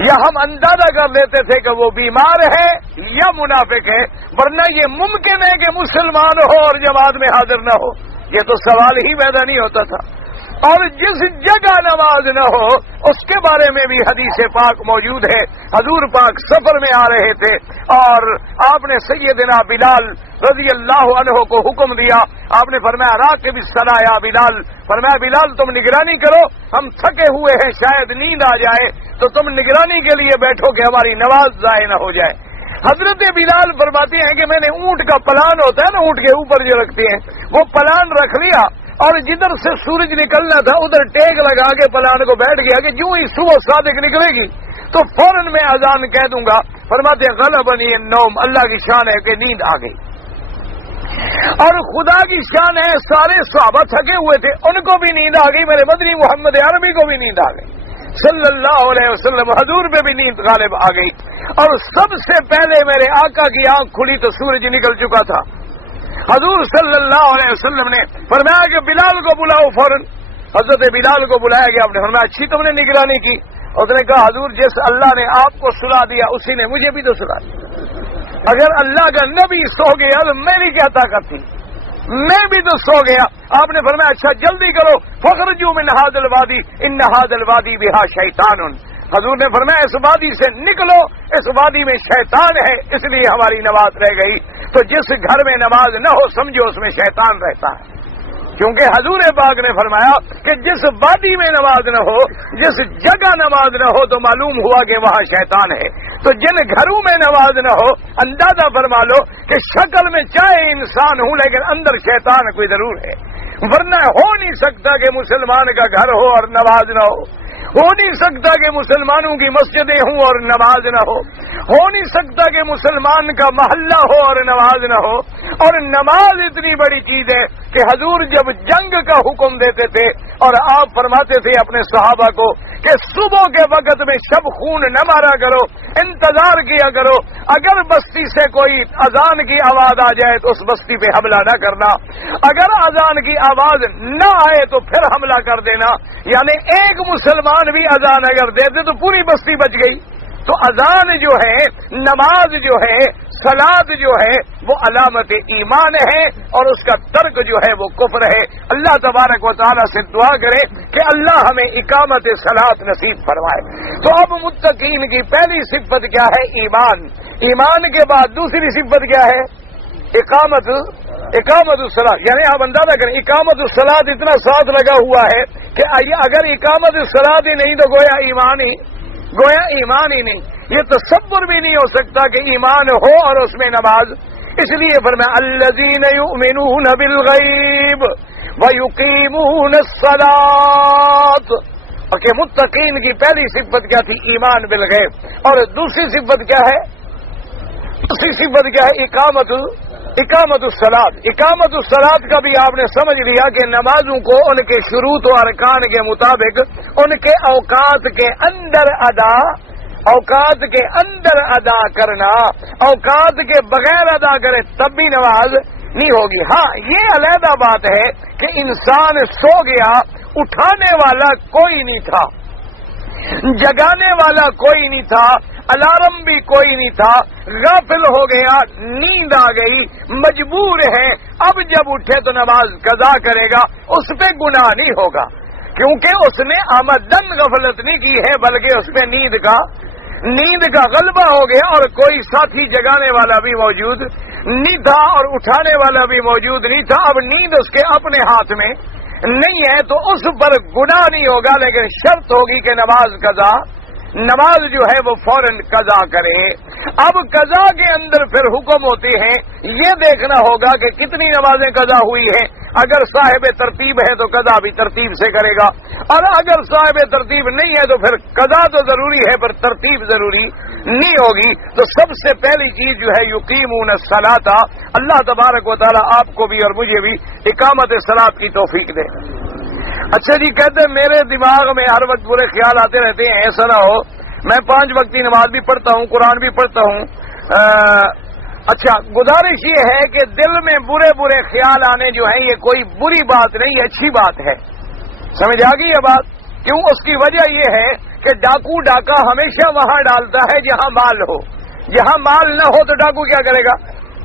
یا ہم اندازہ کر لیتے تھے کہ وہ بیمار ہے یا منافق ہے، ورنہ یہ ممکن ہے کہ مسلمان ہو اور جماعت میں حاضر نہ ہو. یہ تو سوال ہی پیدا نہیں ہوتا تھا. اور جس جگہ نماز نہ ہو اس کے بارے میں بھی حدیث پاک موجود ہے. حضور پاک سفر میں آ رہے تھے اور آپ نے سیدنا بلال رضی اللہ عنہ کو حکم دیا. آپ نے فرمایا راکب الصلاۃ یا بلال، فرمایا بلال تم نگرانی کرو، ہم تھکے ہوئے ہیں شاید نیند آ جائے تو تم نگرانی کے لیے بیٹھو کہ ہماری نماز ضائع نہ ہو جائے. حضرت بلال فرماتے ہیں کہ میں نے اونٹ کا پلان ہوتا ہے نا، اونٹ کے اوپر جو رکھتے ہیں، وہ پلان رکھ لیا اور جدھر سے سورج نکلنا تھا ادھر ٹیک لگا کے پلان کو بیٹھ گیا کہ جو ہی صبح صادق نکلے گی تو فوراً میں اذان کہہ دوں گا. فرماتے ہیں غلبنی النوم، اللہ کی شان ہے کہ نیند آ گئی. اور خدا کی شان ہے سارے صحابہ تھکے ہوئے تھے، ان کو بھی نیند آ گئی، میرے مدنی محمد عربی کو بھی نیند آ گئی صلی اللہ علیہ وسلم، حضور پہ بھی نیند غالب آ گئی. اور سب سے پہلے میرے آقا کی آنکھ کھلی تو سورج نکل چکا تھا. حضور صلی اللہ علیہ وسلم نے فرمایا کہ بلال کو بلاؤ فوراً. حضرت بلال کو بلایا گیا، آپ نے فرمایا اچھی تم نے نگرانی کی. اس نے کہا حضور جس اللہ نے آپ کو سلا دیا اسی نے مجھے بھی تو سلا دیا. اگر اللہ کا نبی سو گیا تو میری کیا طاقت تھی، میں بھی تو سو گیا. آپ نے فرمایا اچھا جلدی کرو، فخرجوا من هذا الوادی ان هذا الوادی بها شیطان. حضور نے فرمایا اس وادی سے نکلو، اس وادی میں شیطان ہے، اس لیے ہماری نماز رہ گئی. تو جس گھر میں نماز نہ ہو سمجھو اس میں شیطان رہتا ہے، کیونکہ حضور پاک نے فرمایا کہ جس وادی میں نماز نہ ہو، جس جگہ نماز نہ ہو تو معلوم ہوا کہ وہاں شیطان ہے. تو جن گھروں میں نماز نہ ہو اندازہ فرما لو کہ شکل میں چاہے انسان ہوں لیکن اندر شیطان کوئی ضرور ہے. ورنہ ہو نہیں سکتا کہ مسلمان کا گھر ہو اور نماز نہ ہو نہیں سکتا کہ مسلمانوں کی مسجدیں ہوں اور نماز نہ ہو نہیں سکتا کہ مسلمان کا محلہ ہو اور نماز نہ ہو. اور نماز اتنی بڑی چیز ہے کہ حضور جب جنگ کا حکم دیتے تھے اور آپ فرماتے تھے اپنے صحابہ کو کہ صبح کے وقت میں شب خون نہ مارا کرو، انتظار کیا کرو، اگر بستی سے کوئی اذان کی آواز آ جائے تو اس بستی پہ حملہ نہ کرنا، اگر اذان کی آواز نہ آئے تو پھر حملہ کر دینا. یعنی ایک مسلمان بھی اذان اگر دیتے تو پوری بستی بچ گئی. تو اذان جو ہے، نماز جو ہے، صلاۃ جو ہے وہ علامت ایمان ہے اور اس کا ترک جو ہے وہ کفر ہے. اللہ تبارک و تعالیٰ سے دعا کرے کہ اللہ ہمیں اقامت صلاۃ نصیب فرمائے. تو اب متقین کی پہلی صفت کیا ہے؟ ایمان. ایمان کے بعد دوسری صفت کیا ہے؟ اقامت الصلاۃ. یعنی آپ اندازہ کریں اقامت الصلاۃ اتنا ساتھ لگا ہوا ہے کہ اگر اقامت الصلاۃ ہی نہیں تو گویا ایمان ہی نہیں. یہ تصور بھی نہیں ہو سکتا کہ ایمان ہو اور اس میں نماز. اس لیے فرمایا الذین یؤمنون بالغیب ویقیمون الصلاۃ. کہ متقین کی پہلی صفت کیا تھی؟ ایمان بالغیب. اور دوسری صفت کیا ہے؟ اقامت الصلاۃ. اقامت الصلاۃ کا بھی آپ نے سمجھ لیا کہ نمازوں کو ان کے شروط و ارکان کے مطابق ان کے اوقات کے اندر ادا کرنا. اوقات کے بغیر ادا کرے تب بھی نماز نہیں ہوگی. ہاں یہ علیحدہ بات ہے کہ انسان سو گیا، اٹھانے والا کوئی نہیں تھا، جگانے والا کوئی نہیں تھا، الارم بھی کوئی نہیں تھا، غافل ہو گیا، نیند آ گئی، مجبور ہے. اب جب اٹھے تو نماز قضا کرے گا، اس پہ گناہ نہیں ہوگا کیونکہ اس نے آمدن غفلت نہیں کی ہے بلکہ اس پہ نیند کا غلبہ ہو گیا اور کوئی ساتھی جگانے والا بھی موجود نہیں تھا اور اٹھانے والا بھی موجود نہیں تھا. اب نیند اس کے اپنے ہاتھ میں نہیں ہے تو اس پر گناہ نہیں ہوگا، لیکن شرط ہوگی کہ نماز جو ہے وہ فوراً قضا کرے. اب قضا کے اندر پھر حکم ہوتے ہیں، یہ دیکھنا ہوگا کہ کتنی نمازیں قضا ہوئی ہیں. اگر صاحب ترتیب ہے تو قضا بھی ترتیب سے کرے گا، اور اگر صاحب ترتیب نہیں ہے تو پھر قضا تو ضروری ہے پر ترتیب ضروری نہیں ہوگی. تو سب سے پہلی چیز جو ہے یقیمون الصلاۃ. اللہ تبارک و تعالیٰ آپ کو بھی اور مجھے بھی اقامت صلاۃ کی توفیق دے. اچھا جی، کہتے ہیں میرے دماغ میں ہر وقت برے خیال آتے رہتے ہیں. ایسا نہ ہو، میں 5 وقتی نماز بھی پڑھتا ہوں، قرآن بھی پڑھتا ہوں. اچھا، گزارش یہ ہے کہ دل میں برے خیال آنے جو ہیں یہ کوئی بری بات نہیں، یہ اچھی بات ہے. سمجھ آ گئی یہ بات؟ کیوں؟ اس کی وجہ یہ ہے کہ ڈاکو ڈاکہ ہمیشہ وہاں ڈالتا ہے جہاں مال ہو. جہاں مال نہ ہو تو ڈاکو کیا کرے گا؟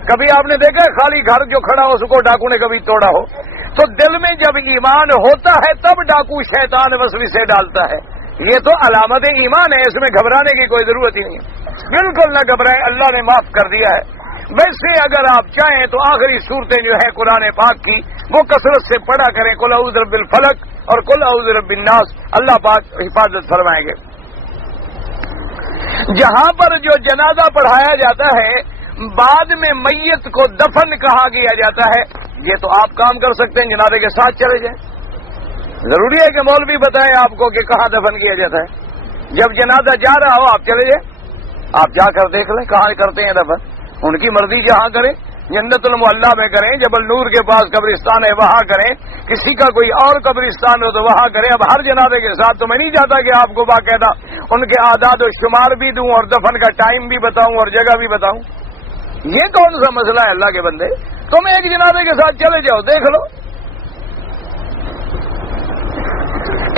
کبھی آپ نے دیکھا خالی گھر جو کھڑا ہو اس کو ڈاکو نے کبھی توڑا ہو؟ تو دل میں جب ایمان ہوتا ہے تب ڈاکو شیطان وسوسے ڈالتا ہے. یہ تو علامت ایمان ہے، اس میں گھبرانے کی کوئی ضرورت ہی نہیں ہے. بالکل نہ گھبرائیں، اللہ نے معاف کر دیا ہے. ویسے اگر آپ چاہیں تو آخری صورتیں جو ہے قرآن پاک کی وہ کثرت سے پڑھا کریں. قل اعوذ برب الفلق اور قل اعوذ برب الناس، اللہ پاک حفاظت فرمائیں گے. جہاں پر جو جنازہ پڑھایا جاتا ہے بعد میں میت کو دفن کہا گیا جاتا ہے، یہ تو آپ کام کر سکتے ہیں، جنازے کے ساتھ چلے جائیں. ضروری ہے کہ مولوی بتائیں آپ کو کہ کہاں دفن کیا جاتا ہے. جب جنازہ جا رہا ہو آپ چلے جائیں. آپ جا کر دیکھ لیں کہاں کرتے ہیں دفن. ان کی مرضی جہاں کریں, جنت المعلا میں کریں, جبل نور کے پاس قبرستان ہے وہاں کریں, کسی کا کوئی اور قبرستان ہو تو وہاں کریں. اب ہر جنازے کے ساتھ تو میں نہیں چاہتا کہ آپ کو باقاعدہ ان کے اعداد و شمار بھی دوں اور دفن کا ٹائم بھی بتاؤں اور جگہ بھی بتاؤں. یہ کون سا مسئلہ ہے اللہ کے بندے؟ تم ایک جنازے کے ساتھ چلے جاؤ, دیکھ لو.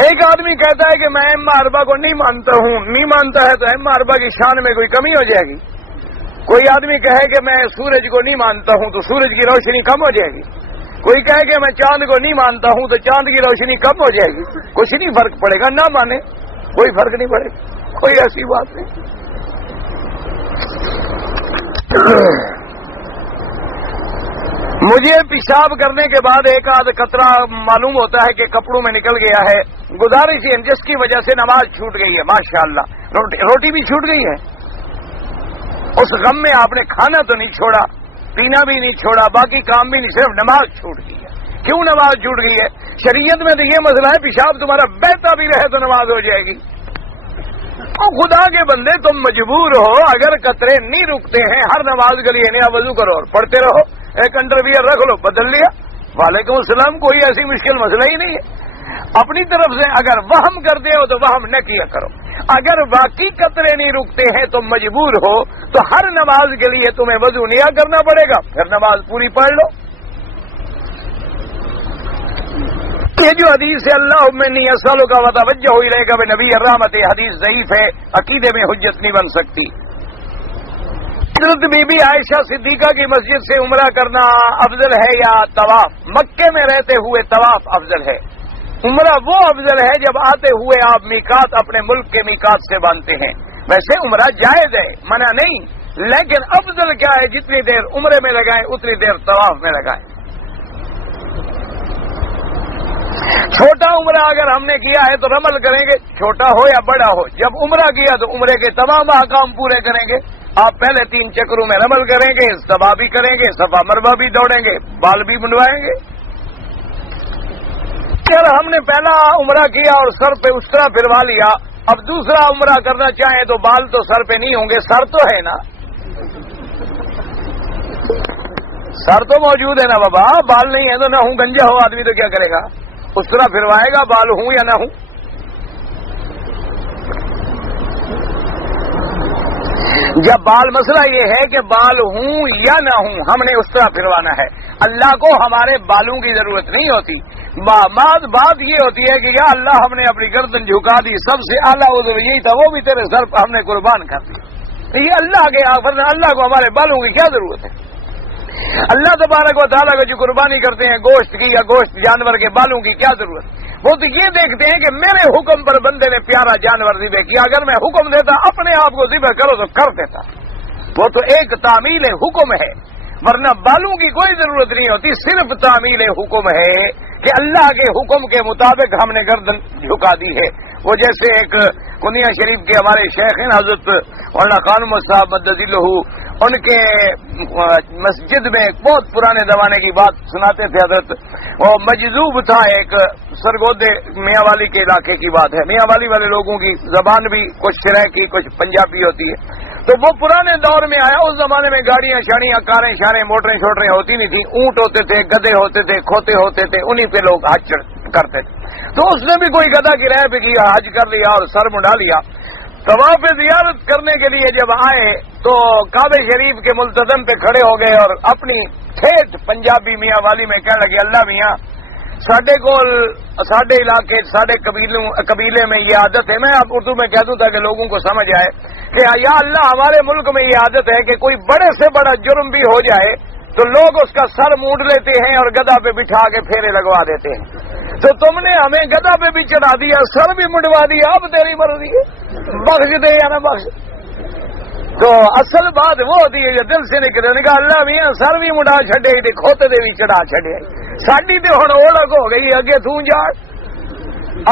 ایک آدمی کہتا ہے کہ میں اما اربا کو نہیں مانتا ہوں, نہیں مانتا ہے تو اما اربا کی شان میں کوئی کمی ہو جائے گی. کوئی آدمی کہے کہ میں سورج کو نہیں مانتا ہوں تو سورج کی روشنی کم ہو جائے گی. کوئی کہے کہ میں چاند کو نہیں مانتا ہوں تو چاند کی روشنی کم ہو جائے گی. کچھ نہیں فرق پڑے گا, نہ مانے کوئی فرق نہیں پڑے گا, کوئی ایسی بات نہیں. مجھے پیشاب کرنے کے بعد ایک آدھ قطرہ معلوم ہوتا ہے کہ کپڑوں میں نکل گیا ہے. گزارش ہے جس کی وجہ سے نماز چھوٹ گئی ہے, ماشاءاللہ روٹی بھی چھوٹ گئی ہے. اس غم میں آپ نے کھانا تو نہیں چھوڑا, پینا بھی نہیں چھوڑا, باقی کام بھی نہیں, صرف نماز چھوٹ گئی ہے. کیوں نماز چھوٹ گئی ہے؟ شریعت میں تو یہ مسئلہ ہے پیشاب تمہارا بہتا بھی رہے تو نماز ہو جائے گی. او خدا کے بندے تم مجبور ہو, اگر قطرے نہیں رکتے ہیں ہر نماز کے لیے نیا وضو کرو اور پڑھتے رہو. ایک انڈرویئر رکھ لو, بدل لیا, وعلیکم السلام. کوئی ایسی مشکل مسئلہ ہی نہیں ہے. اپنی طرف سے اگر وہم کرتے ہو تو وہم نہ کیا کرو. اگر واقعی قطرے نہیں رکتے ہیں تم مجبور ہو تو ہر نماز کے لیے تمہیں وضو نیا کرنا پڑے گا, پھر نماز پوری پڑھ لو. یہ جو حدیث ہے اللہ انی اسألک وتوجہ الیک بنبی الرحمت, حدیث ضعیف ہے, عقیدے میں حجت نہیں بن سکتی. حضرت بی بی عائشہ صدیقہ کی مسجد سے عمرہ کرنا افضل ہے یا طواف؟ مکے میں رہتے ہوئے طواف افضل ہے. عمرہ وہ افضل ہے جب آتے ہوئے آپ میقات اپنے ملک کے میقات سے باندھتے ہیں. ویسے عمرہ جائز ہے, منع نہیں, لیکن افضل کیا ہے, جتنی دیر عمرے میں لگائیں اتنی دیر طواف میں لگائیں. چھوٹا عمرہ اگر ہم نے کیا ہے تو رمل کریں گے, چھوٹا ہو یا بڑا ہو. جب عمرہ کیا تو عمرے کے تمام احکام پورے کریں گے. آپ پہلے 3 چکروں میں رمل کریں گے, صفا بھی کریں گے, صفا مروا بھی دوڑیں گے, بال بھی منڈوائیں گے. اگر ہم نے پہلا عمرہ کیا اور سر پہ اس طرح پھروا لیا, اب دوسرا عمرہ کرنا چاہیں تو بال تو سر پہ نہیں ہوں گے, سر تو ہے نا, سر تو موجود ہے نا بابا. بال نہیں ہے تو نہ ہوں, گنجا ہو آدمی تو کیا کرے گا, اس طرح پھروائے گا, بال ہوں یا نہ ہوں. جب بال, مسئلہ یہ ہے کہ بال ہوں یا نہ ہوں, ہم نے اس طرح پھروانا ہے. اللہ کو ہمارے بالوں کی ضرورت نہیں ہوتی. بات یہ ہوتی ہے کہ یا اللہ ہم نے اپنی گردن جھکا دی, سب سے اعلیٰ عذر یہی تھا, وہ بھی تیرے سر پر ہم نے قربان کر دی. یہ اللہ کے آفر, اللہ کو ہمارے بالوں کی کیا ضرورت ہے؟ اللہ تبارک و تعالیٰ کو جو قربانی کرتے ہیں گوشت کی یا گوشت جانور کے بالوں کی کیا ضرورت؟ وہ تو یہ دیکھتے ہیں کہ میرے حکم پر بندے نے پیارا جانور ذبح کیا, اگر میں حکم دیتا اپنے آپ کو ذبح کرو تو کر دیتا. وہ تو ایک تعمیل حکم ہے, ورنہ بالوں کی کوئی ضرورت نہیں ہوتی. صرف تعمیل حکم ہے کہ اللہ کے حکم کے مطابق ہم نے گردن جھکا دی ہے. وہ جیسے ایک کنیا شریف کے ہمارے شیخ ہیں حضرت مولانا خانم صاحب مدذلہ, ان کے مسجد میں ایک بہت پرانے زمانے کی بات سناتے تھے حضرت. وہ مجذوب تھا, ایک سرگودے میاں والی کے علاقے کی بات ہے. میاں والی والے لوگوں کی زبان بھی کچھ سرائکی کچھ پنجابی ہوتی ہے. تو وہ پرانے دور میں آیا, اس زمانے میں گاڑیاں شاڑیاں کاریں شاریں موٹریں شوٹریں ہوتی نہیں تھی, اونٹ ہوتے تھے, گدھے ہوتے تھے, کھوتے ہوتے تھے, انہی پہ لوگ حج کرتے تھے. تو اس نے بھی کوئی گدھا کرایہ پہ کیا, حج کر لیا اور سر منڈا لیا. طواف زیارت کرنے کے لیے جب آئے تو کعبہ شریف کے ملتزم پہ کھڑے ہو گئے اور اپنی ٹھیٹھ پنجابی میاں والی میں کہنے لگے, اللہ میاں ساڈے علاقے ساڈے قبیلے میں یہ عادت ہے, میں آپ اردو میں کہہ دوں تاکہ لوگوں کو سمجھ آئے کہ یا اللہ ہمارے ملک میں یہ عادت ہے کہ کوئی بڑے سے بڑا جرم بھی ہو جائے تو لوگ اس کا سر مونڈ لیتے ہیں اور گدھا پہ بٹھا کے پھیرے لگوا دیتے ہیں. تو تم نے ہمیں گدھا پہ بھی چڑھا دیا, سر بھی منڈوا دیا, اب تیری مرضی ہے, بخش دے یا نہ بخش. تو اصل بات وہ ہوتی ہے جو دل سے نکلے, نے کہا اللہ میاں سر بھی منڈا چھڈے, کھوتے دے بھی چڑھا چھڈے, ساڈی تے ہن اولگ ہو گئی, اگے تو جا,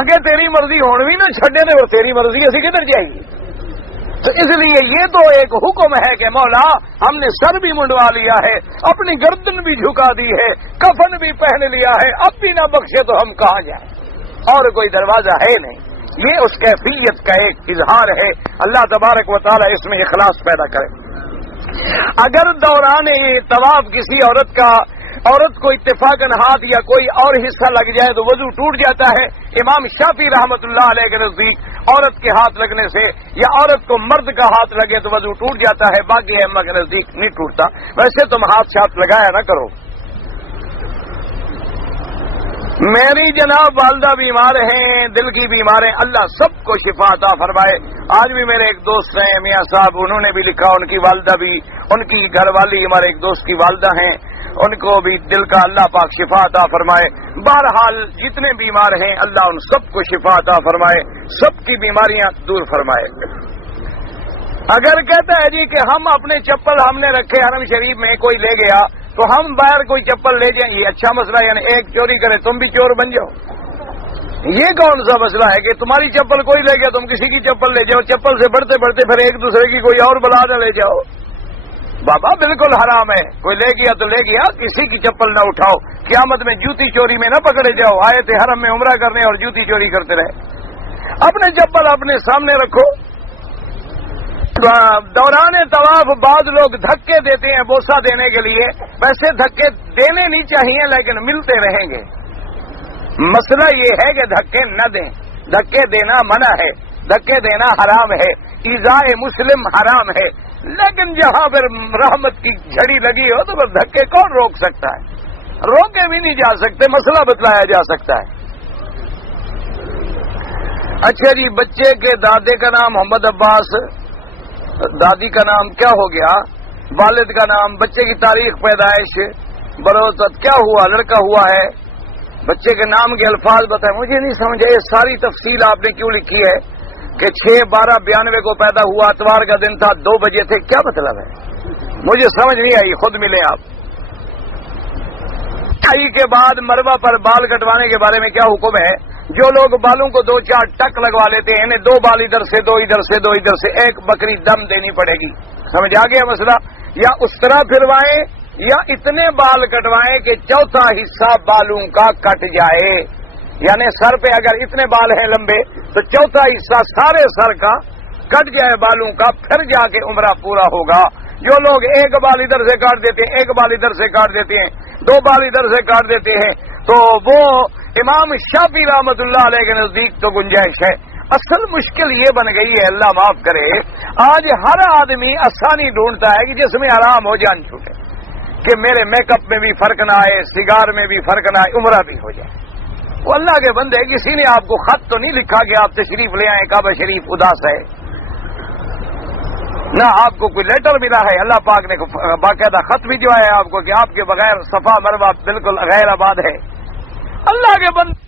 اگے تیری مرضی ہون بھی نہ چھڈے تے وہ تیری مرضی, اسی کدھر جائے گی. تو اس لیے یہ تو ایک حکم ہے کہ مولا ہم نے سر بھی منڈوا لیا ہے, اپنی گردن بھی جھکا دی ہے, کفن بھی پہن لیا ہے, اب بھی نہ بخشے تو ہم کہاں جائیں, اور کوئی دروازہ ہے نہیں. یہ اس کیفیت کا ایک اظہار ہے. اللہ تبارک و تعالی اس میں اخلاص پیدا کرے. اگر دوران طواف کسی عورت کو اتفاقاً ہاتھ یا کوئی اور حصہ لگ جائے تو وضو ٹوٹ جاتا ہے. امام شافعی رحمۃ اللہ علیہ کے نزدیک عورت کے ہاتھ لگنے سے یا عورت کو مرد کا ہاتھ لگے تو وضو ٹوٹ جاتا ہے. باقی ائمہ کے نزدیک نہیں ٹوٹتا. ویسے تم ہاتھ لگایا نہ کرو. میری جناب والدہ بیمار ہیں، دل کی بیمار ہیں، اللہ سب کو شفا عطا فرمائے. آج بھی میرے ایک دوست ہیں میاں صاحب، انہوں نے بھی لکھا، ان کی والدہ بھی، ان کی گھر والی ہمارے ایک دوست کی والدہ ہیں، ان کو بھی دل کا اللہ پاک شفا عطا فرمائے. بہرحال جتنے بیمار ہیں اللہ ان سب کو شفا عطا فرمائے، سب کی بیماریاں دور فرمائے. اگر کہتا ہے جی کہ ہم اپنے چپل ہم نے رکھے حرم شریف میں، کوئی لے گیا تو ہم باہر کوئی چپل لے جائیں، یہ اچھا مسئلہ ہے؟ یعنی ایک چوری کرے تم بھی چور بن جاؤ. یہ کون سا مسئلہ ہے کہ تمہاری چپل کوئی لے گیا تم کسی کی چپل لے جاؤ، چپل سے بڑھتے بڑھتے پھر ایک دوسرے کی کوئی اور بلا نہ لے جاؤ. بابا بالکل حرام ہے. کوئی لے گیا تو لے گیا، کسی کی چپل نہ اٹھاؤ. قیامت میں جوتی چوری میں نہ پکڑے جاؤ. آئے تھے حرم میں عمرہ کرنے اور جوتی چوری کرتے رہے. اپنے چپل اپنے سامنے رکھو. دوران طواف بعض لوگ دھکے دیتے ہیں بوسہ دینے کے لیے. ویسے دھکے دینے نہیں چاہیے لیکن ملتے رہیں گے. مسئلہ یہ ہے کہ دھکے نہ دیں. دھکے دینا منع ہے، دھکے دینا حرام ہے، ایذاء مسلم حرام ہے. لیکن جہاں پھر رحمت کی جھڑی لگی ہو تو پھر دھکے کون روک سکتا ہے؟ روکے بھی نہیں جا سکتے، مسئلہ بتلایا جا سکتا ہے. اچھا جی، بچے کے دادے کا نام محمد عباس، دادی کا نام کیا ہو گیا، والد کا نام، بچے کی تاریخ پیدائش، بروزت کیا ہوا، لڑکا ہوا ہے، بچے کے نام کے الفاظ بتائیں. مجھے نہیں سمجھا یہ ساری تفصیل آپ نے کیوں لکھی ہے کہ 6/12/92 کو پیدا ہوا، اتوار کا دن تھا، 2 بجے تھے. کیا مطلب ہے؟ مجھے سمجھ نہیں آئی. خود ملیں آپ. کے بعد مروا پر بال کٹوانے کے بارے میں کیا حکم ہے؟ جو لوگ بالوں کو 2-4 ٹک لگوا لیتے ہیں، انہیں 2 بال ادھر سے 2 ادھر سے 2 ادھر سے، ایک بکری دم دینی پڑے گی. سمجھ آ گیا مسئلہ؟ یا اس طرح پھروائیں یا اتنے بال کٹوائیں کہ چوتھا حصہ بالوں کا کٹ جائے. یعنی سر پہ اگر اتنے بال ہیں لمبے تو چوتھا حصہ سارے سر کا کٹ جائے بالوں کا، پھر جا کے عمرہ پورا ہوگا. جو لوگ ایک بال ادھر سے کاٹ دیتے ہیں، ایک بال ادھر سے کاٹ دیتے ہیں، 2 بال ادھر سے کاٹ دیتے ہیں، تو وہ امام شافعی رحمۃ اللہ علیہ کے نزدیک تو گنجائش ہے. اصل مشکل یہ بن گئی ہے، اللہ معاف کرے، آج ہر آدمی آسانی ڈھونڈتا ہے کہ جس میں آرام ہو جان چھوٹے، کہ میرے میک اپ میں بھی فرق نہ آئے، سگار میں بھی فرق نہ آئے، عمرہ بھی ہو جائے. وہ اللہ کے بندے، کسی نے آپ کو خط تو نہیں لکھا کہ آپ تشریف لے آئیں کعبہ شریف اداس ہے، نہ آپ کو کوئی لیٹر ملا ہے. اللہ پاک نے باقاعدہ خط بھی جو ہے آپ کو کہ آپ کے بغیر صفا مروا بالکل غیر آباد ہے. اللہ کے بندے